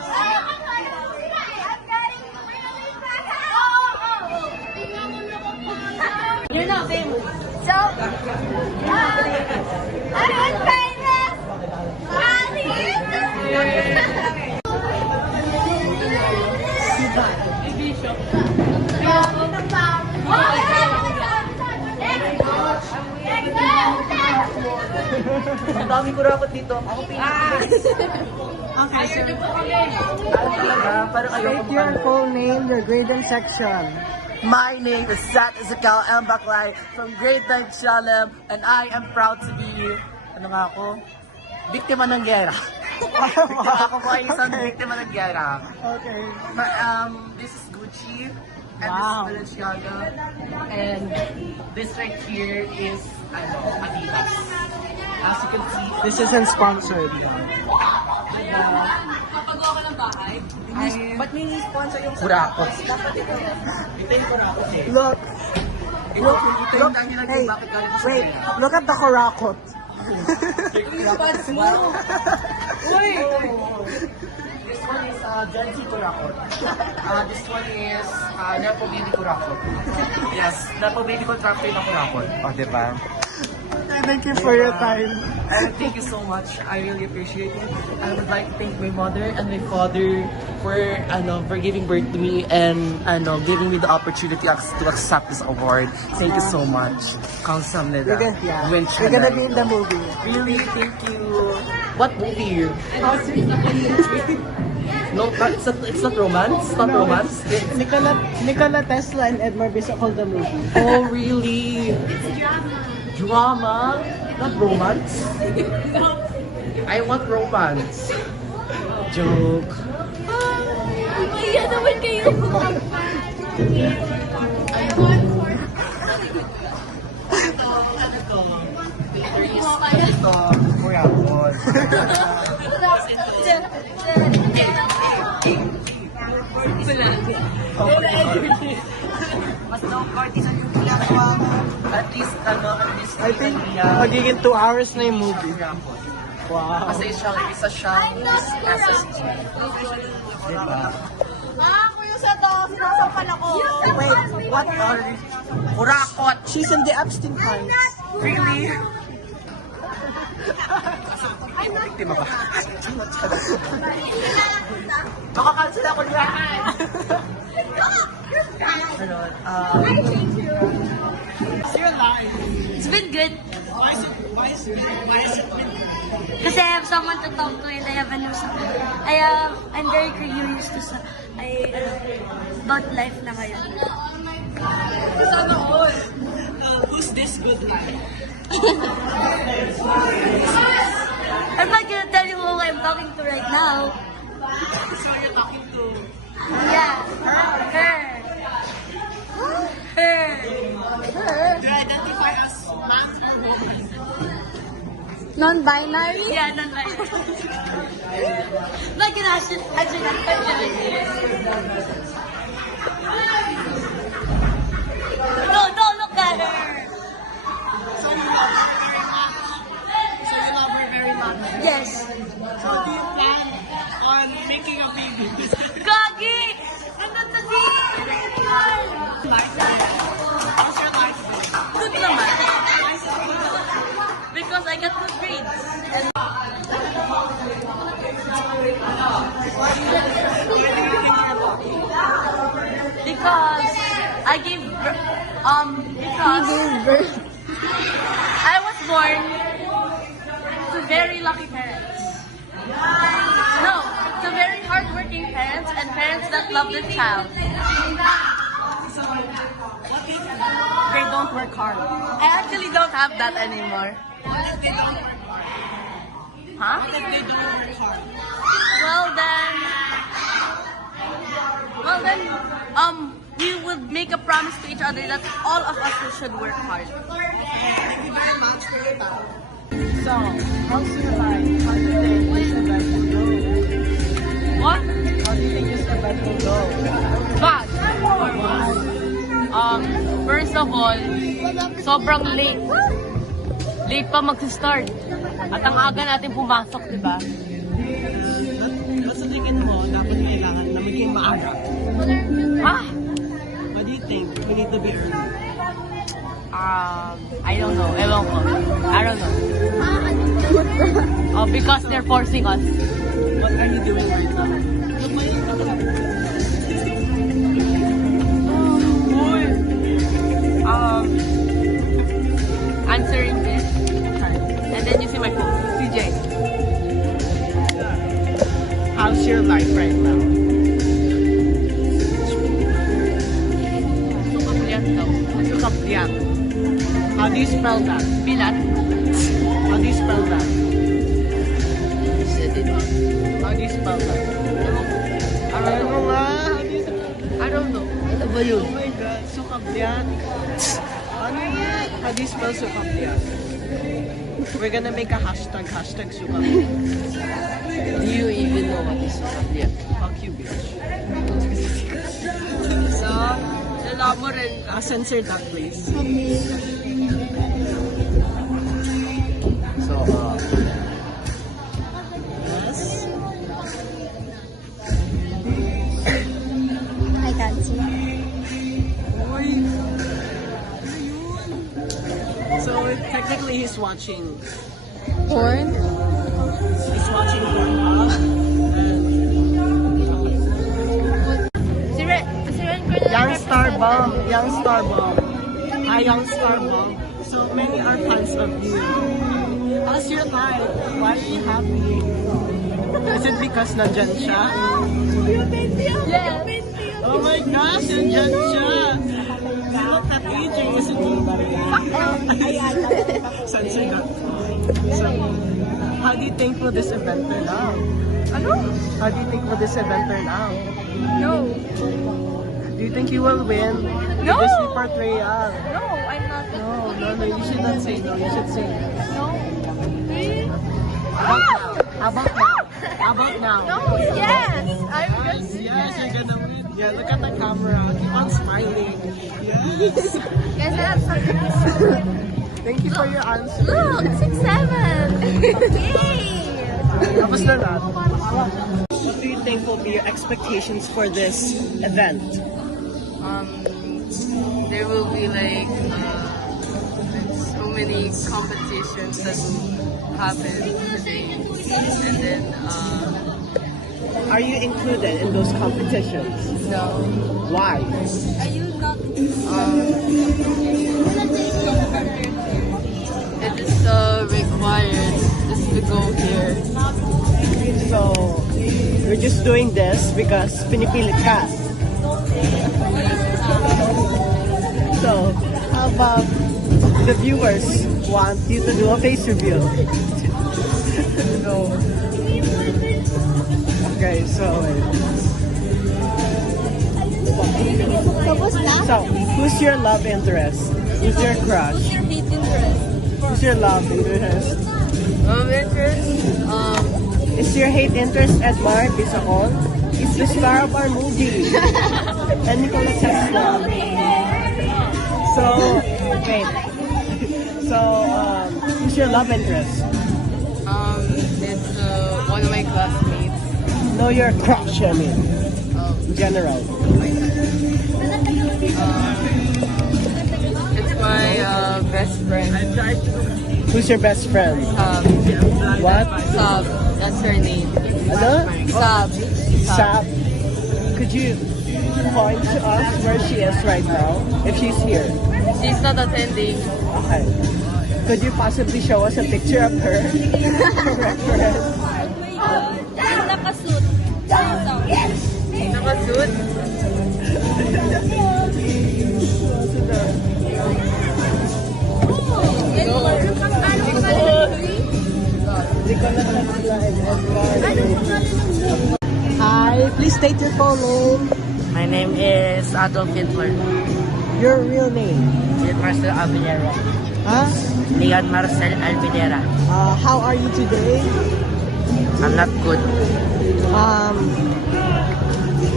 You're not famous. So, I'm famous. Ang dami ko rakot dito. Ako Okay, so parang state your full name, your grade and section. My name is Zach Ezekiel M. Baclay from Grade 9 Shalem, and I am proud to be, ano nga ako? Biktima ng gera. Ako po ay isang biktima ng gera. Okay. This is Gucci, and Wow. this is Balenciaga, and this right here is, Adidas. As you can see, This isn't sponsored. ba't may sponsor yung Kurakot? Ito yung Kurakot eh. Look, Look, yung hey, wait, look at the Korakot. This one is Gen Z Kurakot. This one is Nepo Baby Kurakot. Yes, Nepo Baby Contractor na Kurakot. O, diba? Thank you for your time. Thank you so much. I really appreciate it. I would like to thank my mother and my father for giving birth to me and giving me the opportunity to accept this award. Thank you so much. Kamsahamnida. You're gonna be in the movie. Really, thank you. What movie? No, it's not romance. It's not romance. It's, Nikola Tesla and Edmar Bisacol the movie. oh, really? Drama? Not romance? I want romance. Joke. Iya naman kayo. At least, at least, I think magiging 2 hours na yung movie. Wow. Kasi isa siyang essence. Kuya sa to, sinasapan ako. Wait, what are... Kurakot! She's in the Epstein files. Really? Biktima ba? Makakansel ako lahat! Ano, It's been good. Why is it? Kasi I have someone to talk to and I have a new I'm very curious to about life na ngayon. Who's this good life? I'm not gonna tell you who I'm talking to right now. So you're talking to... Yeah, her. Do you identify as man or woman? Non-binary? Yeah, non-binary. Not gonna answer that question. No, don't look at her. So you love her very much. Yes. So do you plan on making a baby? Gagi! I'm not the How's your life been? Good naman. Because I got good grades. And because I gave birth. I was born to very lucky parents. No, to very hardworking parents and parents that love their child. They don't work hard. I actually don't have that anymore. Huh? They don't work hard. Well then, we would make a promise to each other that all of us should work hard. Thank you very much for your time. so, how's your life? How do you think this event will go? What? How do you think this event will go? Bad. First of all, sobrang late. Late pa mag-start. At ang aga natin pumasok, di ba? What's the tingin mo? Dapat kailangan na maging maaga. Ha? What do you think? We need to be early. I don't know. Ewan ko. I don't know. Because they're forcing us. What are you doing right now? Answering this. And then you see my phone. CJ. How's your life right now? Sukapliat daw. Sukapliat. How do you spell that? Pilat. How do you spell that? How do you spell that? Ano nga? I don't know. Ano ba yun? Oh my God, sukapliat. Ano yan? How do you spell sukapliat? We're gonna make a hashtag sukapliat. Do you even know what is Sukapliat? Fuck you, bitch. So, Labo rin. censor that, please. So, Yes. I can't see. So, technically, he's watching. Porn? He's watching Pornhub. Si Ren ko na Young Star Bomb. Young Star Bomb. Hi, Young Star Bomb. So, many are fans of you. How's your life? Why are you happy? Is it because nandyan siya? Yes. Oh my gosh, nandyan siya! You look at AJ, isn't he? Censored that. So, how do you think will this event turn out? Ano? How do you think will this event turn out? No. Do you think you will win the No. Disney portrayal? No, I'm not. No, you should not say no. You should say yes. No. Really? How about now? How about now? No, yes. I'm Yes, just. yes, you're gonna win. Yeah, look at the camera. Keep on smiling. Yes. Guys, I have something to show. Thank you for your answer. Look, 6'7". Yay! Tapos na lahat. What do you think will be your expectations for this event? There will be like so many competitions that will happen today, and then Are you included in those competitions? no, Why? it is required just to go here. So, we're just doing this because pinipilit ka. So, how about the viewers want you to do a face reveal? No. Okay, so who's your love interest? Who's your crush? Who's your love interest? Interest? Is your hate interest Edmar Bisaon? He's the star of our movie. And Nicola Tesla. So, wait. So, who's your love interest? It's one of my classmates. No, your crush, I mean. In general. It's my best friend. Who's your best friend? What? Sab. That's her name. Ano? Sab. Sap. Could you point to us where she is right now? If she's here. She's not attending. Okay. Could you possibly show us a picture of her? For reference. Nakasuit. Nakasuit? Hi, please state your full name. My name is Adolf Hitler. Your real name. Leon Marcel Alvinera. Huh? Leon Marcel Alvinera. How are you today? I'm not good.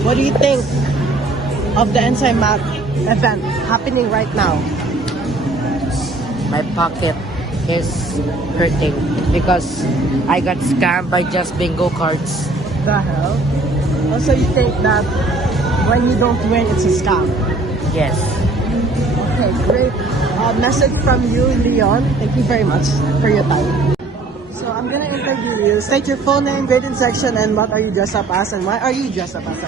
What do you think of the Ensign Map event happening right now? My pocket is hurting because I got scammed by just bingo cards. The hell? Also, you think that when you don't win, it's a scam? Yes. Okay, great. Message from you, Leon. Thank you very much for your time. So I'm gonna interview you. State your full name, grade and section, and what are you dressed up as, and why are you dressed up as?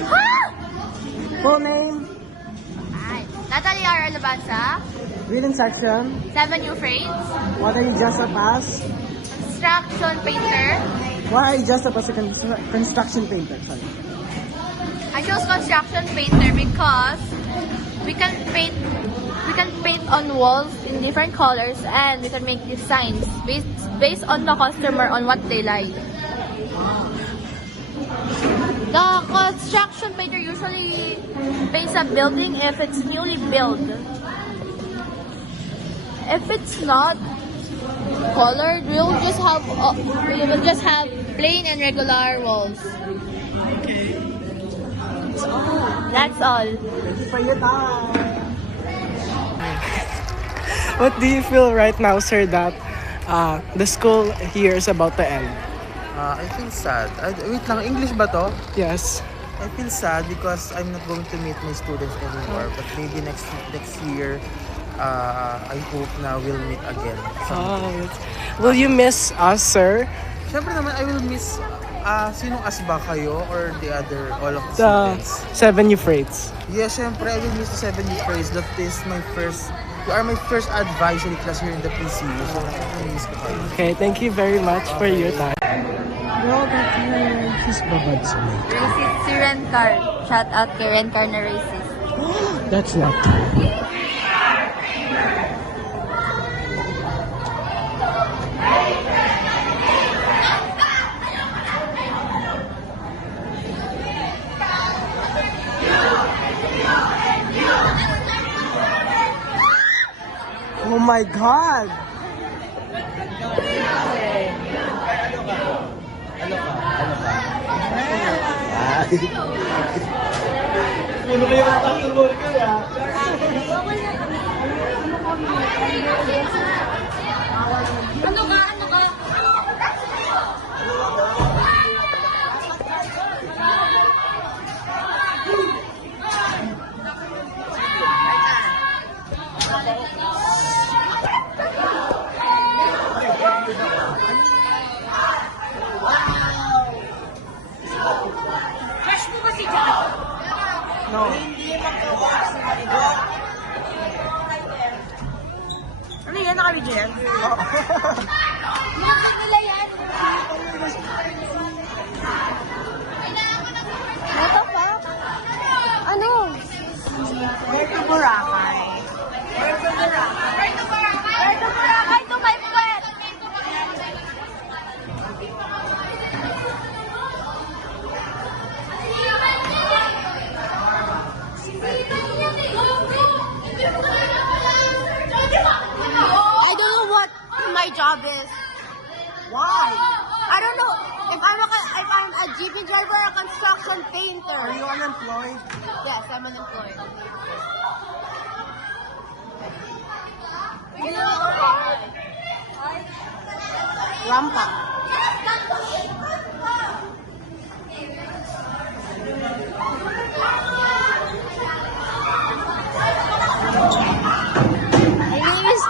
Full name, Natalie R. Alabanza, grade and section, 7 new frames, what are you dressed up as? construction painter. Why are you dressed up as a construction painter? Sorry. I chose construction painter because we can paint on walls in different colors and we can make designs based on the customer on what they like. The construction painter usually paints a building if it's newly built. If it's not colored, we will just have plain and regular walls. Okay. That's all. Thank you for your time. What do you feel right now, sir, that the school here is about to end? I feel sad. Wait lang, English ba to? Yes. I feel sad because I'm not going to meet my students anymore. But maybe next year, I hope na we'll meet again. Will you miss us, sir? Siyempre naman, I will miss, sinong asba kayo or all of the The students? 7 new freights. Yeah, siyempre, I will miss the 7 year phrase. That is my first You are my first advisory class here in the PCU. So, nakakamiss ko kayo. Okay, thank you very much for your time. Bro, that's his babad sa me. Racist si Rencar. Shout out kay Rencar na racist. That's not true. Oh my God! Puno kayo mga Dr. Burger, ah. Ano ka? Ano ka? Crush mo kasi dyan. No. Ano yan? Naka-video yan? Bakit nila yan? What the fuck? Ano? Where to Boracay? Where to Boracay to my pwet? I don't know what my job is. Why? I don't know if I'm a jeeping driver or a construction painter. Are you unemployed? Yes, I'm unemployed. Rampa. My name is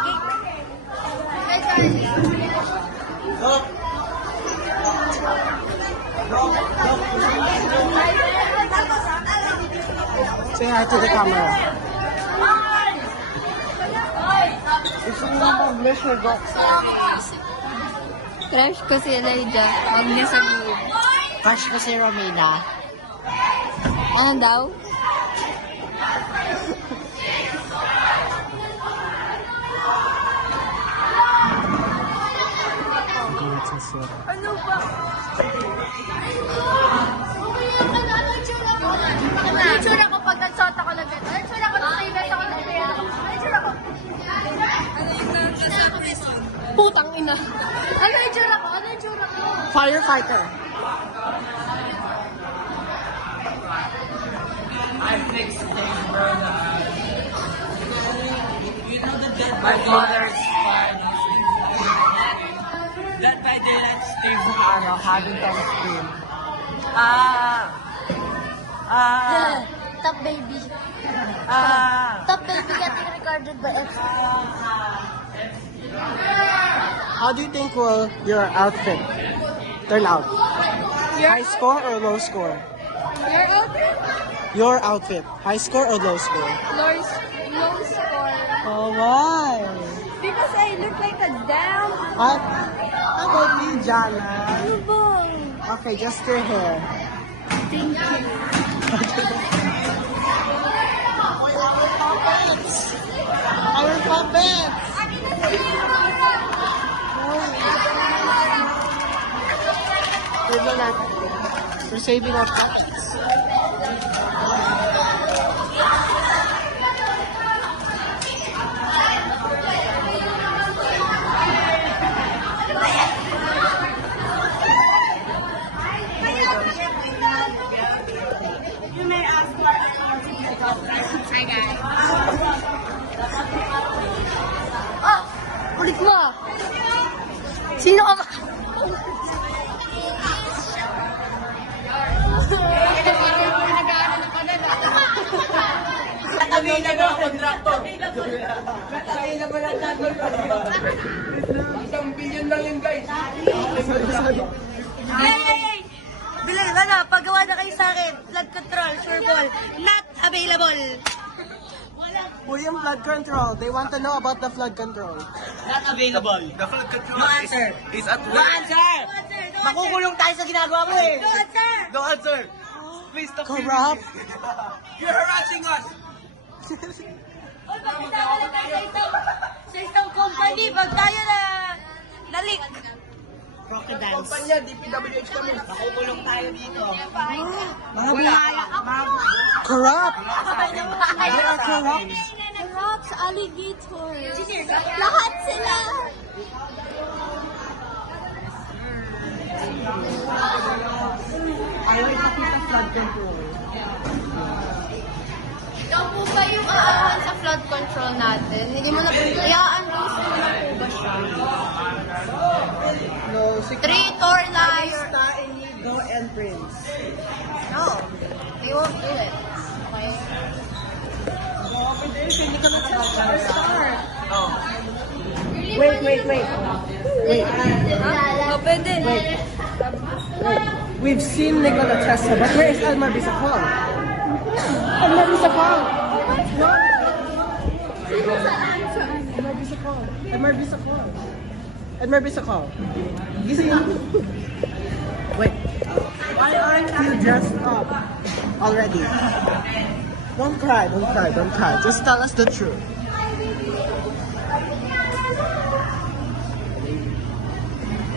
Say hi to the camera. Gusto mo na mag-bless your dog? Crush ko si Elijah. Huwag niya sabihin. Crush ko si Romina. Ano daw? Ano ba? Ano yung tsura ko pag nagsuot ako ng gano'n? Ano yung tsura ko nung sleeveless ako ng kaya? Ano yung tsura ko? Putang ina. Ano yung tsura ko? Ano yung tsura ko? Firefighter. My father's fan. That by the next stage ng ano, having Thanksgiving. Top baby. Top baby getting recorded by X. How do you think will your outfit turn out? High score or low score? Your outfit? Your outfit. High score or low score? Low score. Oh, why? Because I look like a damn How about you, Jana? boo. Okay, just your hair. Thank you. Our puppets! We're saving our puppets. Hi guys. Ah! Ulit mo! Sino ka ba? Katabi na ng kontrakto. Katabi na ba ng kontrakto? Isang billion lang yun, guys. Hey! Bilang ano, paggawa na kayo sa akin, flood control, sure ball, not available. William flood control. They want to know about the flood control. Not available. The flood control No answer. is at No work. answer! Makukulong tayo sa ginagawa mo eh! No answer. Please stop Corrupt. You're harassing us. Sa isang company, pag tayo na-leak. Crocodiles. Kumpanya, DPWH kami. Makukulong tayo dito. Mga bihaya. Corrupt. They are corrupt. Rocks, alligator. Lahat sila. Ayaw ipakita flood control. Ikaw po ba yung aawan sa flood control natin? Hindi mo na i-undo mo na po ba siya? No, si Traitor na Krista, Inigo, and Prince. No, they won't do it. Okay? Hindi ka na-start. Wait. Oh, pwede. We've seen Nicola Tesla, but where is Elmar Bisacol? Elmar Bisacol! Elmar Bisacol. Elmar Bisacol. Gising ako. Wait. Why aren't you dressed up already? Don't cry. Just tell us the truth.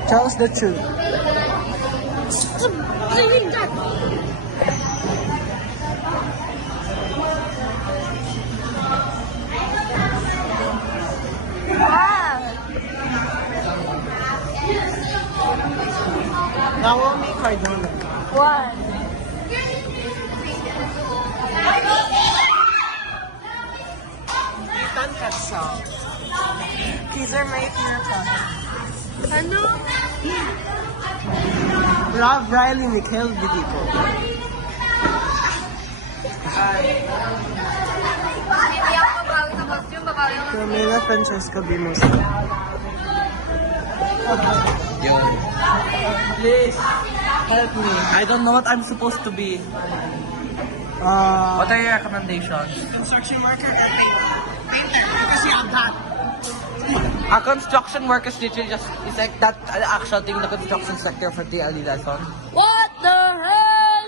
Tell us the truth. Naomi Cardona. One. Ethan Quetzal. These are my favorite. Ano? Rob Riley, Mikhail Vidiko. Camila Francesca Bimosa. Please, help me. I don't know what I'm supposed to be. What are your recommendations? Construction worker and painter. Because you have that. A construction worker is literally just, it's like that actual thing, the construction sector for the early lesson. What the hell?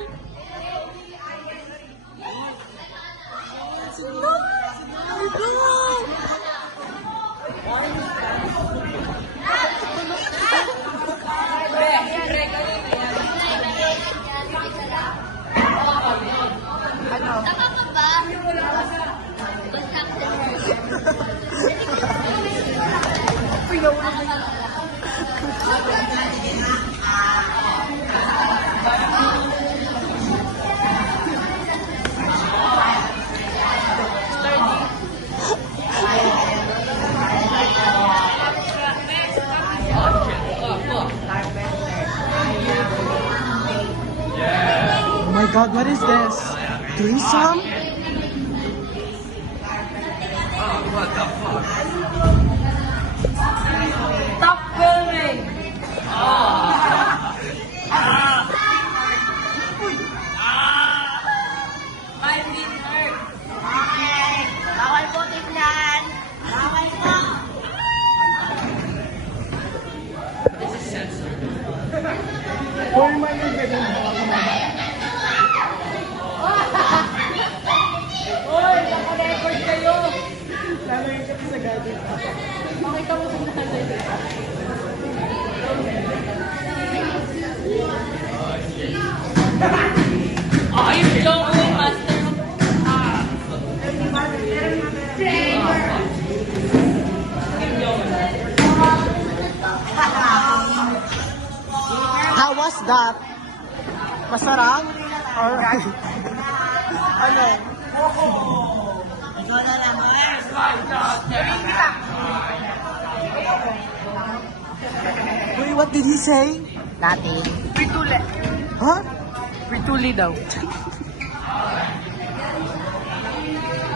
Tama pa ba? Oh my god, what is this? Threesome? Stop filming! My feet hurt. Bawal po tignan. Bawal po. Hoy, naka-record kayo. Lalagay ka sa gadget. Makita mo sa nanay. I'm Joey, master of How was that? Masarap? Or ano? Wait, what did he say? Nothing. Prituli. Huh? Prituli daw.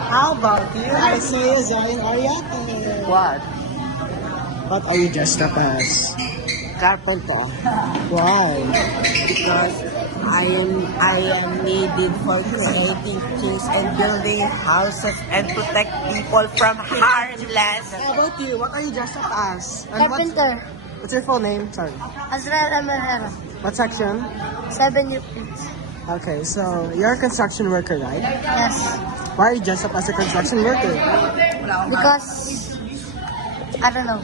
How about you, Isaiah Zion Ariate? What? What are you dressed up as? Carpenter. Why? Because I am needed for creating things and building houses and protect people from harmless. How about you? What are you dressed up as? And Carpenter. What's your full name? Sorry. Azrael Amarera. What section? 7 units. Okay, so you're a construction worker, right? Yes. Why are you dressed up as a construction worker? Because I don't know.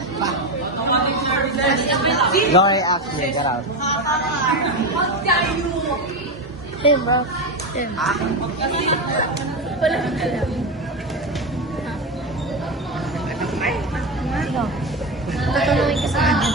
Lori asked me, get out. Hey, bro. Hey. Ikaw. Tatanungin ka sa akin.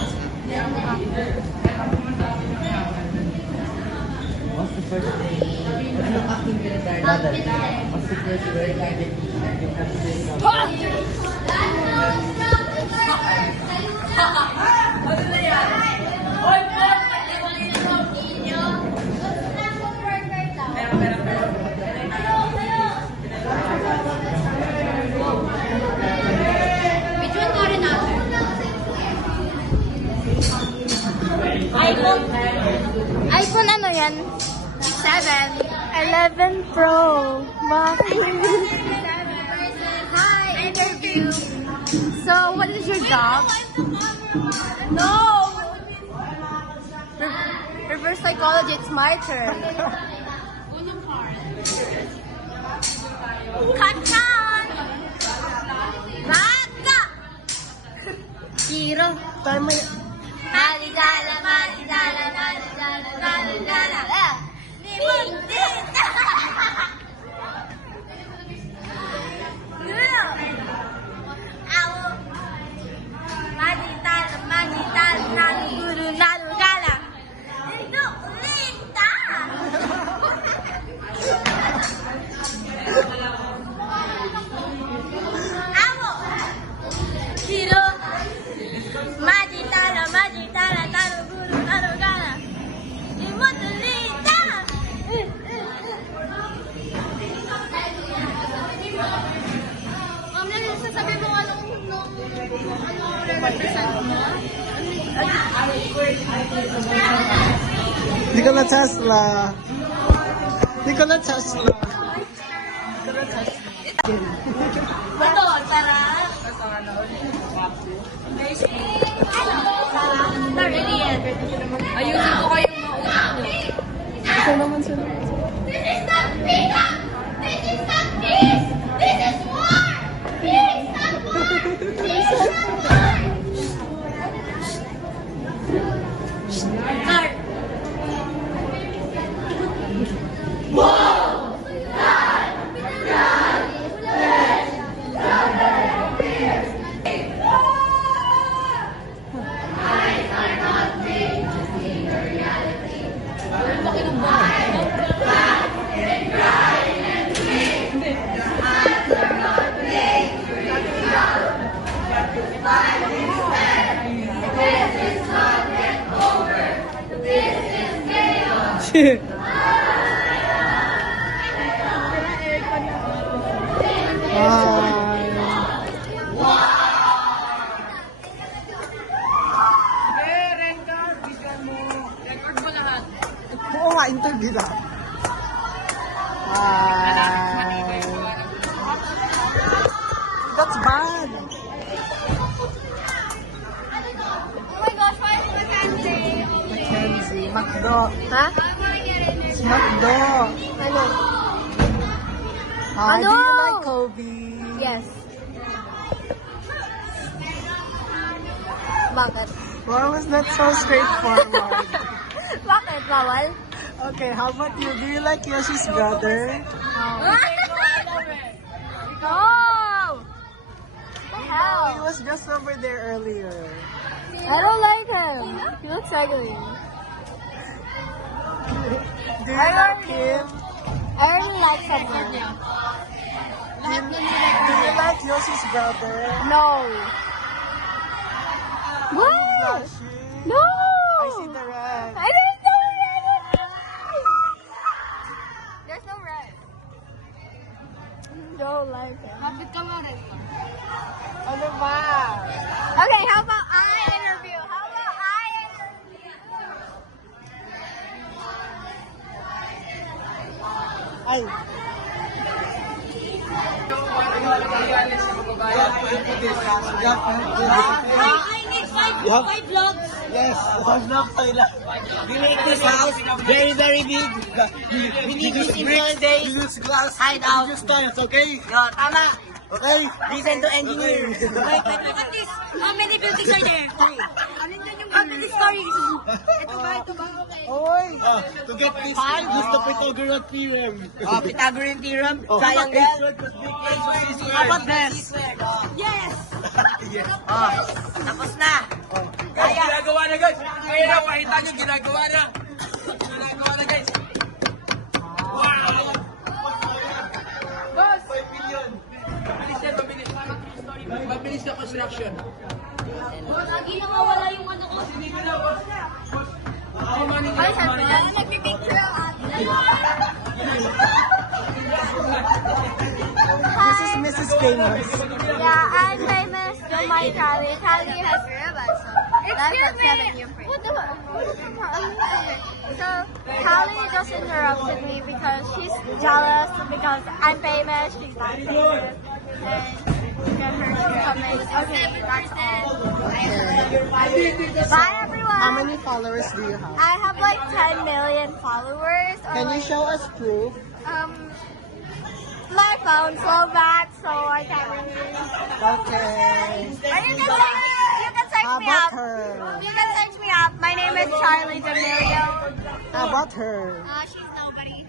iPhone ano yan? 7. 11 Pro. Bakit? Hi, interview. So, what is your job? No! Reverse psychology, it's my turn. Kachan! Baka! Hiro. Tayo mo yan. Maligala, maligala, maligala, maligala. Hindi! Awo. Maligala, maligala, naluguru, nalugala. Hindi ulita! Awo. Hiro. Magitala, magitala, taluguru, talugala. Imotulita! Sasabi mo anong represent mo? Nikola Tesla. Nikola Tesla. Ito, para. Ayusin ko kayong mauna. Ikaw naman sila. This is not freedom! This is not peace! This is war! Peace, not war! Peace, not war! Heart. Oo nga, interview lang. That's bad. Oh my gosh, why is Mackenzie? Mackenzie. Macdo. Ha? It's Macdo. Ano? Hi, Ano? do you like Kobe? Yes. Bakit? Why was that so straightforward? Bakit? Bawal? Okay, how about you? Do you like Yoshi's brother? No! What the hell? He was just over there earlier. I don't like him. He looks ugly. Do you like him? I really like someone. Do you like Yoshi's brother? No. What? Blushing. No. I see the red. I didn't know red. There's no red. Don't like it. Kapit ka mo rin. Ano ba? Okay, how about I interview? How about I interview? Ay. I need five vlogs. Yes, five vlogs tayo. We make this house very, very big. We need this in 4 days. We use glass. Hide out. We use tiles, okay? Tama. Okay? Listen to engineer. Look at this. How many buildings are there? How many stories? Ito ba? Okay. Oy! To get this, use the Pythagorean theorem. Pythagorean theorem. Triangle. How about this? Yes! Tapos na. Guys, ginagawa na guys! Kaya na, pakita nyo, ginagawa na! Ginagawa na guys! Wow! Boss! 5 million! Mabilis yan, mabilis. Mabilis na construction. Lagi nawawala yung ano ko. Ay, sabi na, nagpipicture ang atin. This is Mrs. Famous. Yeah, I'm famous to my Callie. Callie has that's a 7-year friend. What the So, Callie just interrupted me because she's jealous because I'm famous, she's not famous. And get her to comment. Okay, that's it. Bye, everyone. How many followers do you have? I have like 10 million followers. Or Can you show us proof? My phone's low back, so I can't really. Okay. Or you can search How me about up. her? You can search me up. My name is Charlie D'Amelio. How about her? She's nobody.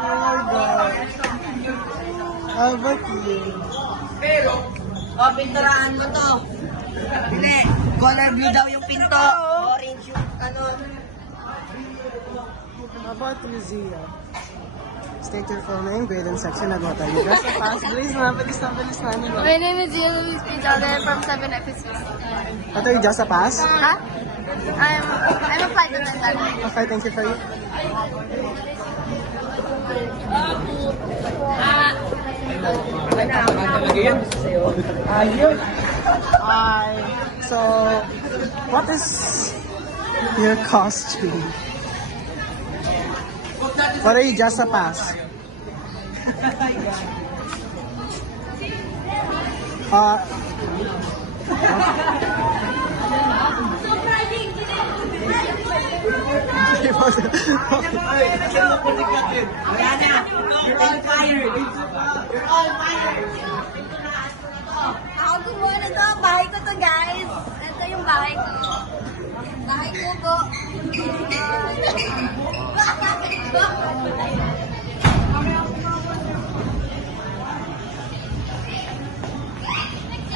Oh my God. How about you? Pinturahan ko to. Hindi. Color blue daw yung pinto. Orange yung ano. How about you, Zia? Stay tuned for my grading section. Nagawa tayo. Just a pass. Bilis na. My name is Zia Luis Pizarro from 7FSC. What are you, just a pass? Huh? I'm a flight attendant. Okay, thank you for you. Hi. So, what is your costume? What are you, just a pass? Ako gumawa na to. Bahay ko to, guys. Ito yung bahay ko. Bahay ko po.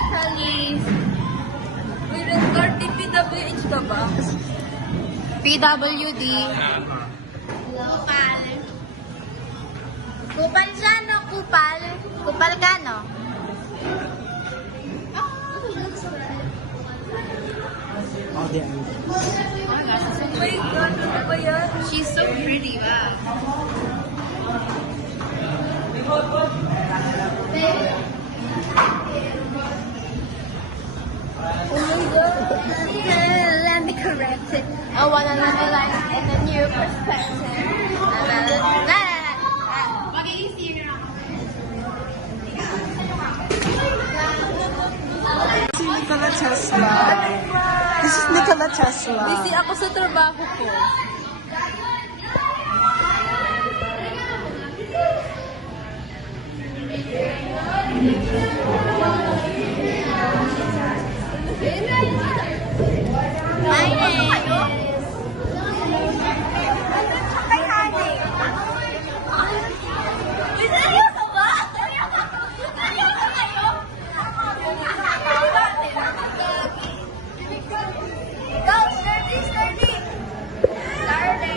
Charlie. We record the PWH ka ba? PWD. Kupal. Kupal siya, no? Kupal. Kupal ka, no? Oh, there. Oh my God, ano ba yan? She's so pretty, wow. Oh my God. Let me correct it. I wanna analyze in a new perspective. Okay, you see it now. Si Nikola Tesla. This is Nikola Tesla. Busy ako sa trabaho ko. My name is... May honey. Seryoso ba? Seryoso kayo? Go, sturdy, sturdy. Sturdy.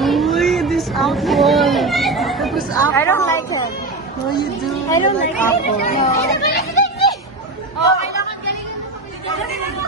Uy, this apple. This apple. I don't like him. No, you do. I don't You like apple. Oh, kailangan galingan mo. Galingan mo.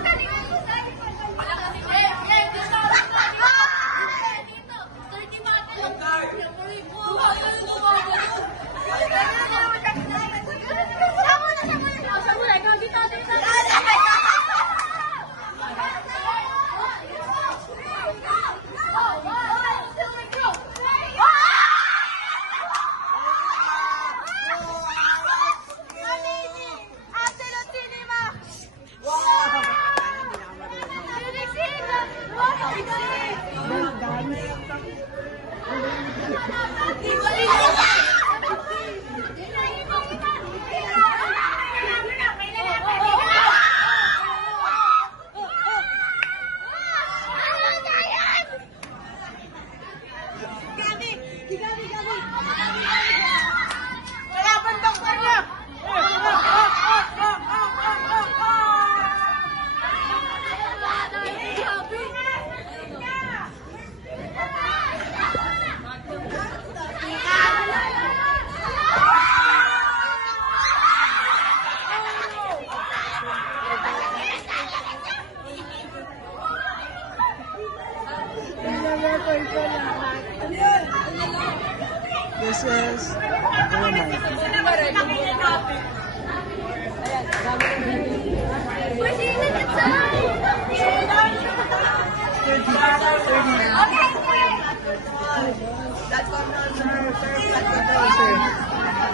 This is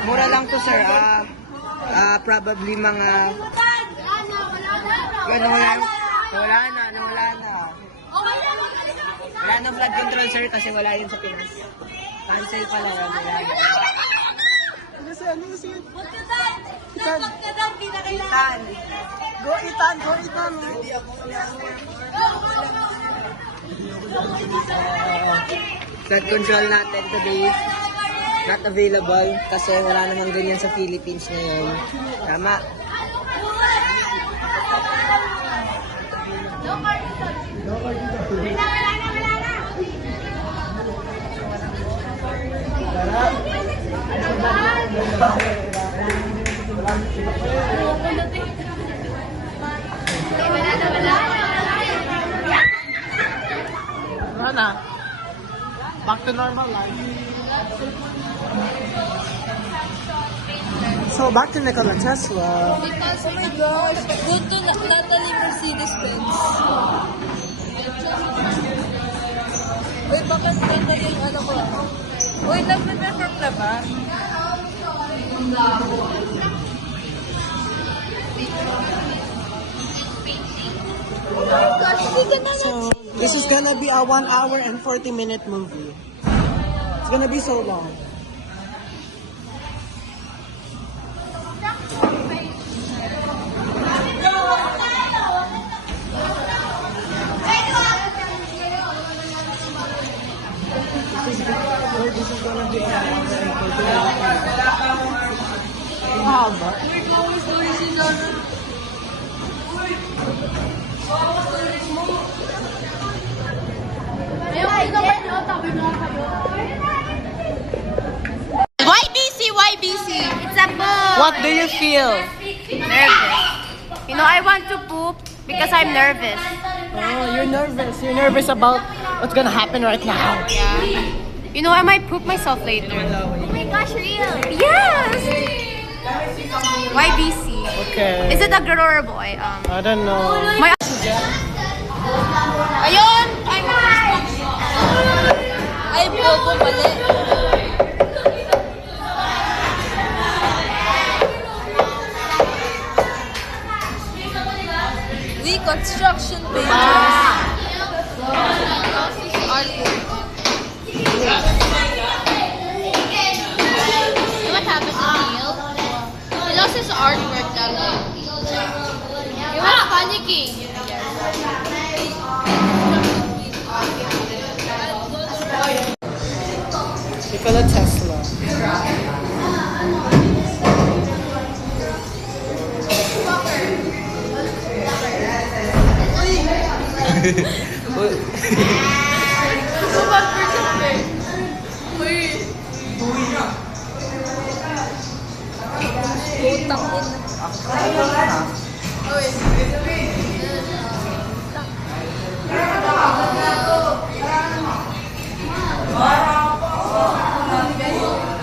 Mura lang to, sir. Probably mga... Nawala na. Wala na blood control, sir, kasi wala yun sa Pinas. Cancel pala, wala na. Itan. Go Itan. Blood control natin today. Not available kasi wala namang ganyan sa Philippines ngayon. Tama. Wala na. Back to normal life. So back to Nikola Tesla. Because, oh my gosh, good to Natalie Mercedes-Benz. Uy, bakit Natalie yung ano ko? Uy, nag-perform na ba? Gosh, hindi ka na So this is gonna be a 1 hour and 40-minute movie. It's gonna be so long. This is gonna be a 1 hour and 40 minutes. Mahaba. YBC. It's a boy. What do you feel? Nervous. You know, I want to poop because I'm nervous. Oh, you're nervous. You're nervous about what's gonna happen right now. Yeah. You know, I might poop myself later. Oh my gosh, real. Yes. YBC. Okay. Is it a girl or a boy? I don't know. My Ayun! Ay, bobo mali. Reconstruction pages. What happened to Neil? He lost his artwork that day. He was panicking. Nikola Tesla.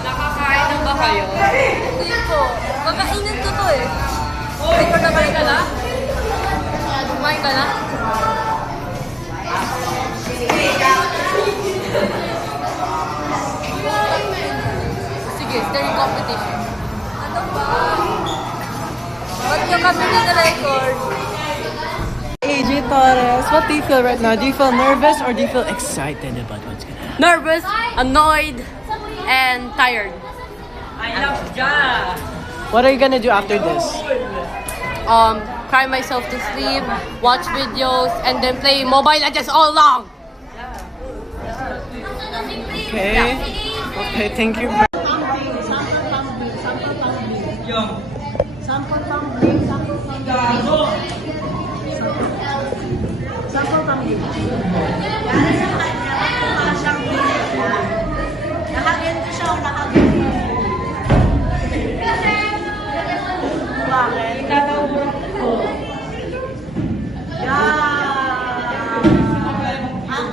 Nakakain na ba kayo? Hindi po. Kakainin ko to eh. Record na kayo ka na? Kumain ka na? Sige, staring competition. Ano ba? Ba't nyo kami na record? AJ Torres. What do you feel right now? Do you feel nervous or do you feel excited about what's gonna happen? Nervous, annoyed, and tired. What are you gonna do after this? Cry myself to sleep, watch videos, and then play Mobile Legends all along. Okay. Okay, thank you.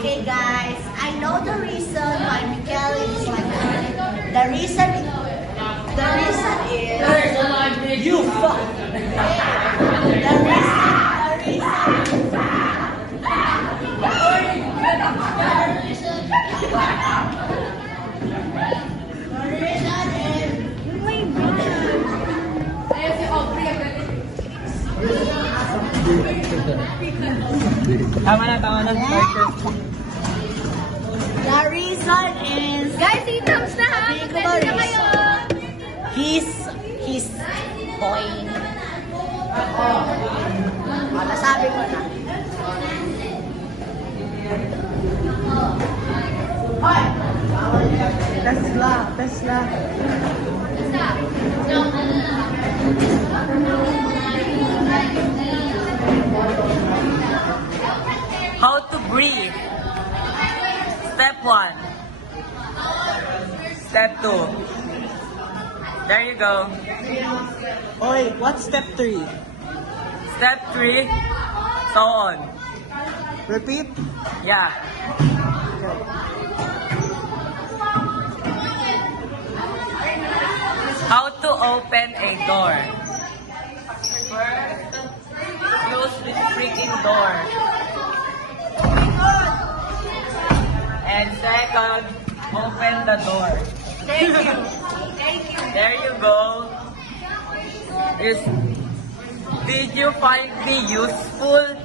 Okay, guys, I know the reason why Miguel is like that. The reason is you fuck. The reason is guys, items na ha. Pwede na kayo. He's boy. Nasabi ko na. Tesla. How to breathe. Step 1. Step 2. There you go. Oi, what's step 3? Step 3. So on. Repeat. Yeah. How to open a door. First, close this freaking door. And second, open the door. Thank you. There you go. Did you find me useful?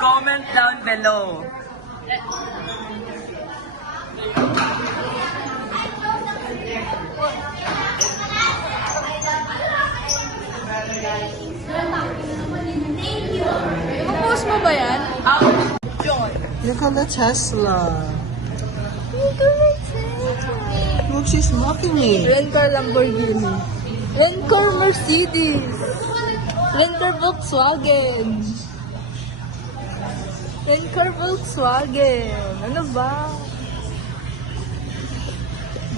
Comment down below. Ipopost mo ba yan? Nikola Tesla. Look, she's mocking me. Rencar Lamborghini. Rencar Mercedes. Rencar Volkswagen. Rencar Volkswagen. Ano ba?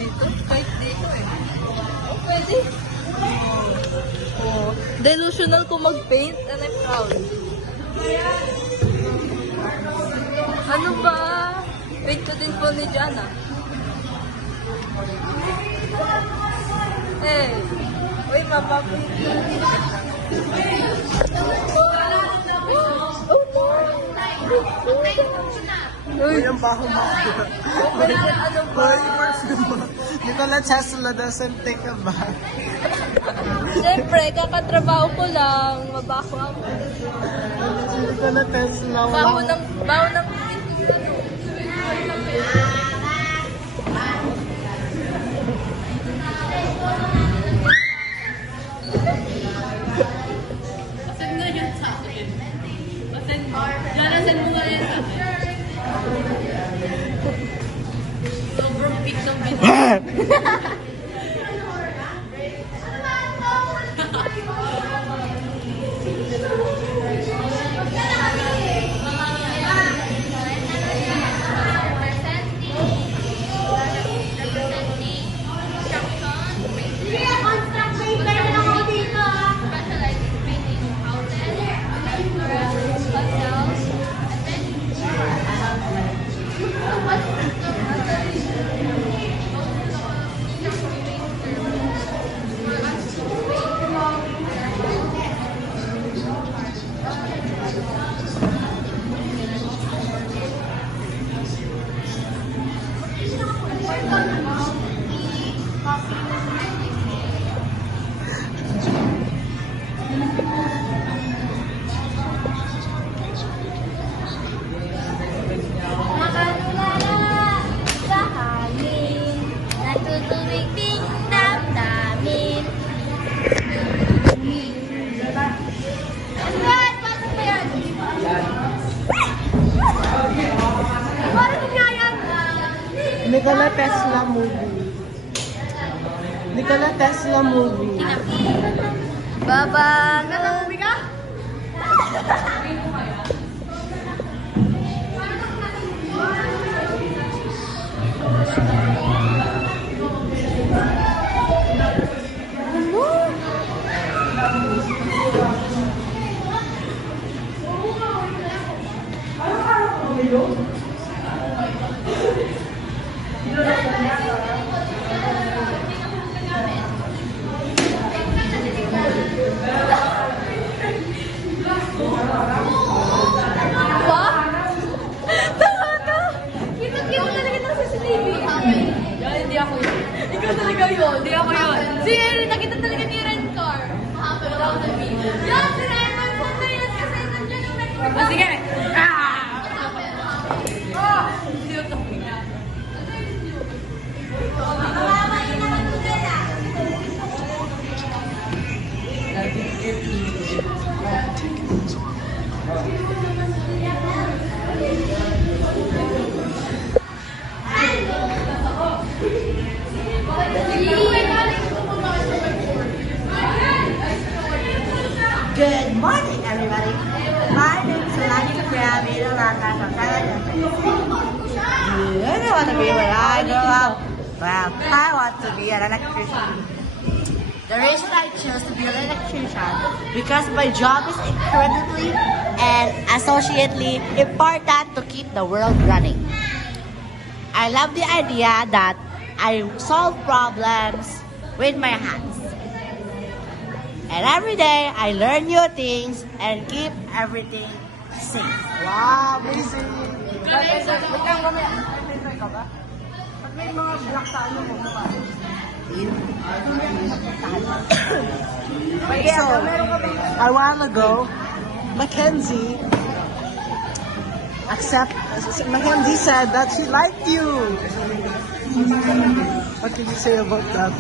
Dito? Kahit dito eh. Oh, pwede. Oh. Delusional ko mag-paint and I'm proud. Ano ba? Paint ko din po ni Jana. Eh, uy, mapapit. Uy, ang baho mo. Ano ba? Nikola Tesla doesn't take a bath. Siyempre, kakatrabaho ko lang. Mabaho ako. Nikola Tesla. Baho ng Nikola Tesla movie. Nikola Tesla movie. Baba, movie ka? Hindi ako yun. Ikaw talaga yun. Hindi ako yun. Sige, nakita talaga ni Ren Car. Yan, si Ren Car po na yan kasi nandiyan yung nag- Sige! Good morning, everybody. My name is Alani Capria, Lata from Thailand. Do you want to be when I grow up? Well, I want to be an electrician. The reason I chose to be an electrician because my job is incredibly and associately important to keep the world running. I love the idea that I solve problems with my hands. And every day, I learn new things and keep everything safe. Wow, amazing! Wait lang, mamaya. May ka ba? Pag may mga black sa ano mo, ba? So, a while ago, Mackenzie said that she liked you. What can you say about that?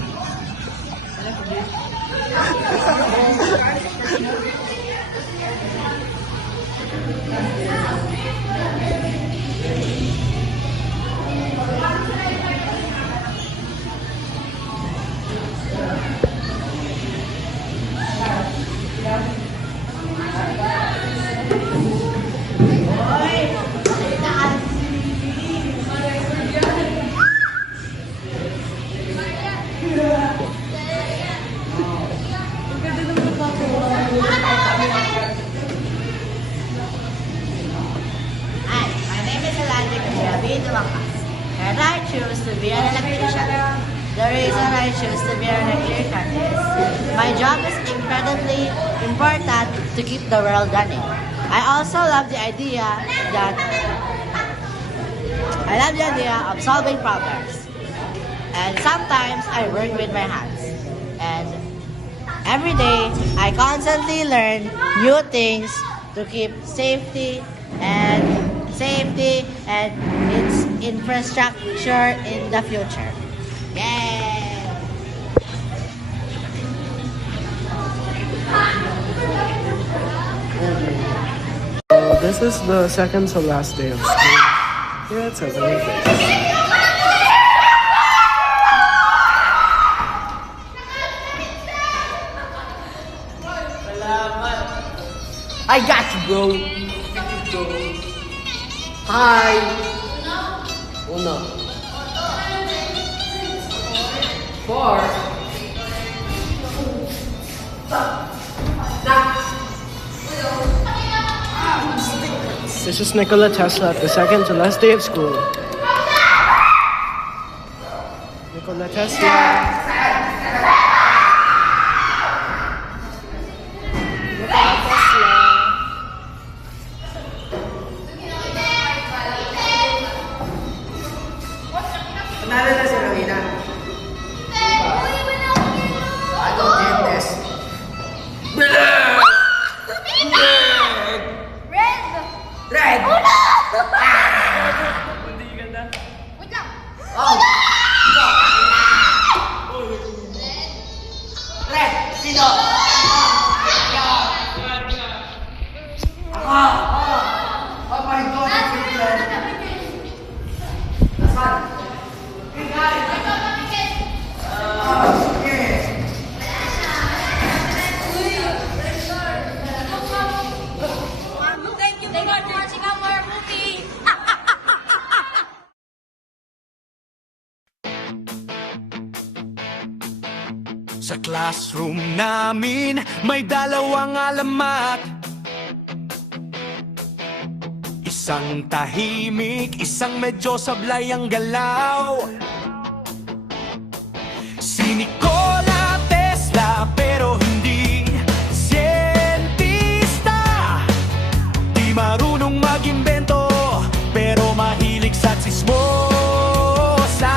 Hi, my name is Alani Capria, and I choose to be an electrician. The reason I choose to be an electrician is my job is incredibly important to keep the world running. I also love the idea of solving problems. And sometimes I work with my hands. And every day I constantly learn new things to keep safety and its infrastructure in the future. Yay! This is the second to last day of school. Yeah, it says anything. I got you, bro. Hi. Uno. 4. This is Nikola Tesla at the second to last day of school. Nikola Tesla. Sa classroom namin may dalawang alamat, isang tahimik, isang medyo sablay ang galaw. Si Nikola Tesla pero hindi siyentista, di marunong mag-imbento pero mahilig sa tsismosa.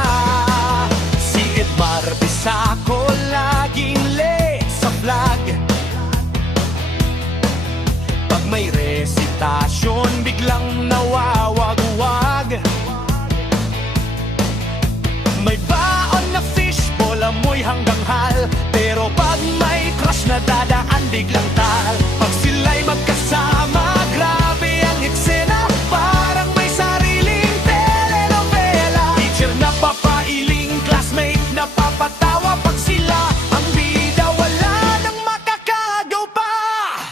Si Edmar Bisaco laging late sa vlog, pag may resitasyon biglang nawawag-wag. May baon na fishball, amoy hanggang hal, pero pag may crush na dadaan biglang tal. Pag sila'y magkasama, grabe ang eksena, parang may sariling telenovela. Teacher na papailing, classmate na papatawa, pag sila ang bida wala nang makakagaw pa.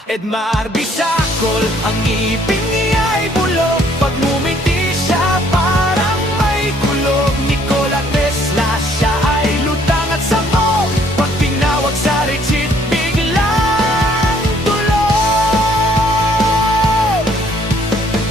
Edmar Bisacol, ang ngipin niya'y bulok, pag ngumiti siya parang may kulog. Nikola Tesla, siya ay lutang at sabog, pag tinawag sa retreat biglang tulog.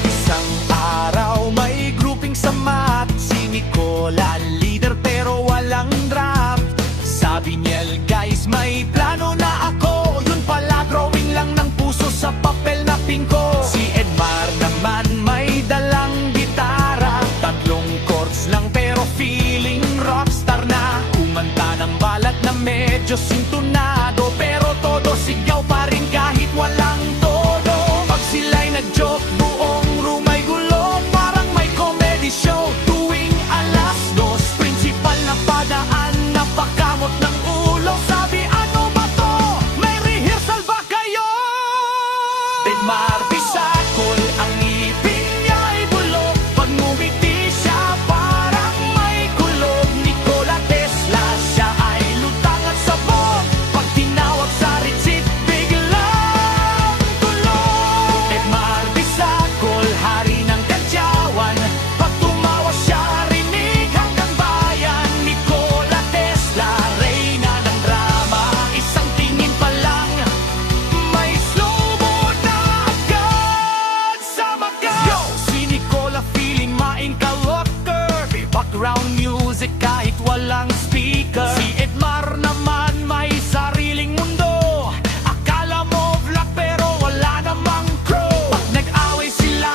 Isang araw may grouping sa math, si Nikola leader pero walang draft. Sabi niya, guys, may plano na ako, yun pala drawing lang ng puso sa papel na pingko. Si Edmar naman may dalang gitara, tatlong chords lang pero feeling rockstar na. Kumanta ng balat na medyo sintonado, pero todo sigaw pa rin kahit walang todo. Pag sila'y nag-joke, buong room ay gulo, parang may comedy show tuwing alas 2. Principal na padaan, napakamot ng ulo, sabi ano ba to? May rehearsal ba kayo? Edmar Bisacol, ang ngipin niya'y bulok, pag ngumiti siya parang may kulog. Nikola Tesla, siya ay lutang at sabog, pag tinawag sa retreat biglang tulog. Edmar Bisacol, hari ng kadyawan, pag tumawa siya rinig hanggang bayan. Nikola Tesla, reyna ng drama, isang tingin pa lang may slow-mo na agad sa mata. Yo! Si Nikola feeling maing ka-locker, may background music kahit walang speaker. Si Edmar naman may sariling mundo, akala mo vlog pero wala namang crew. Pag nag-away sila,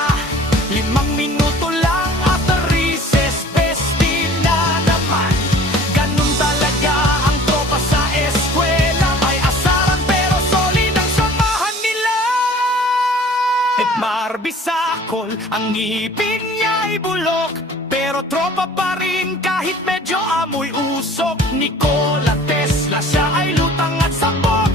5 minuto lang after recess, bestie na naman. Ganun talaga ang tropa sa eskwela, may asaran pero solid ang samahan nila. Edmar Bisacol, ang ngipin niya'y bulok, pero tropa pa rin kahit medyo amoy usok. Nikola Tesla, siya ay lutang at sabog,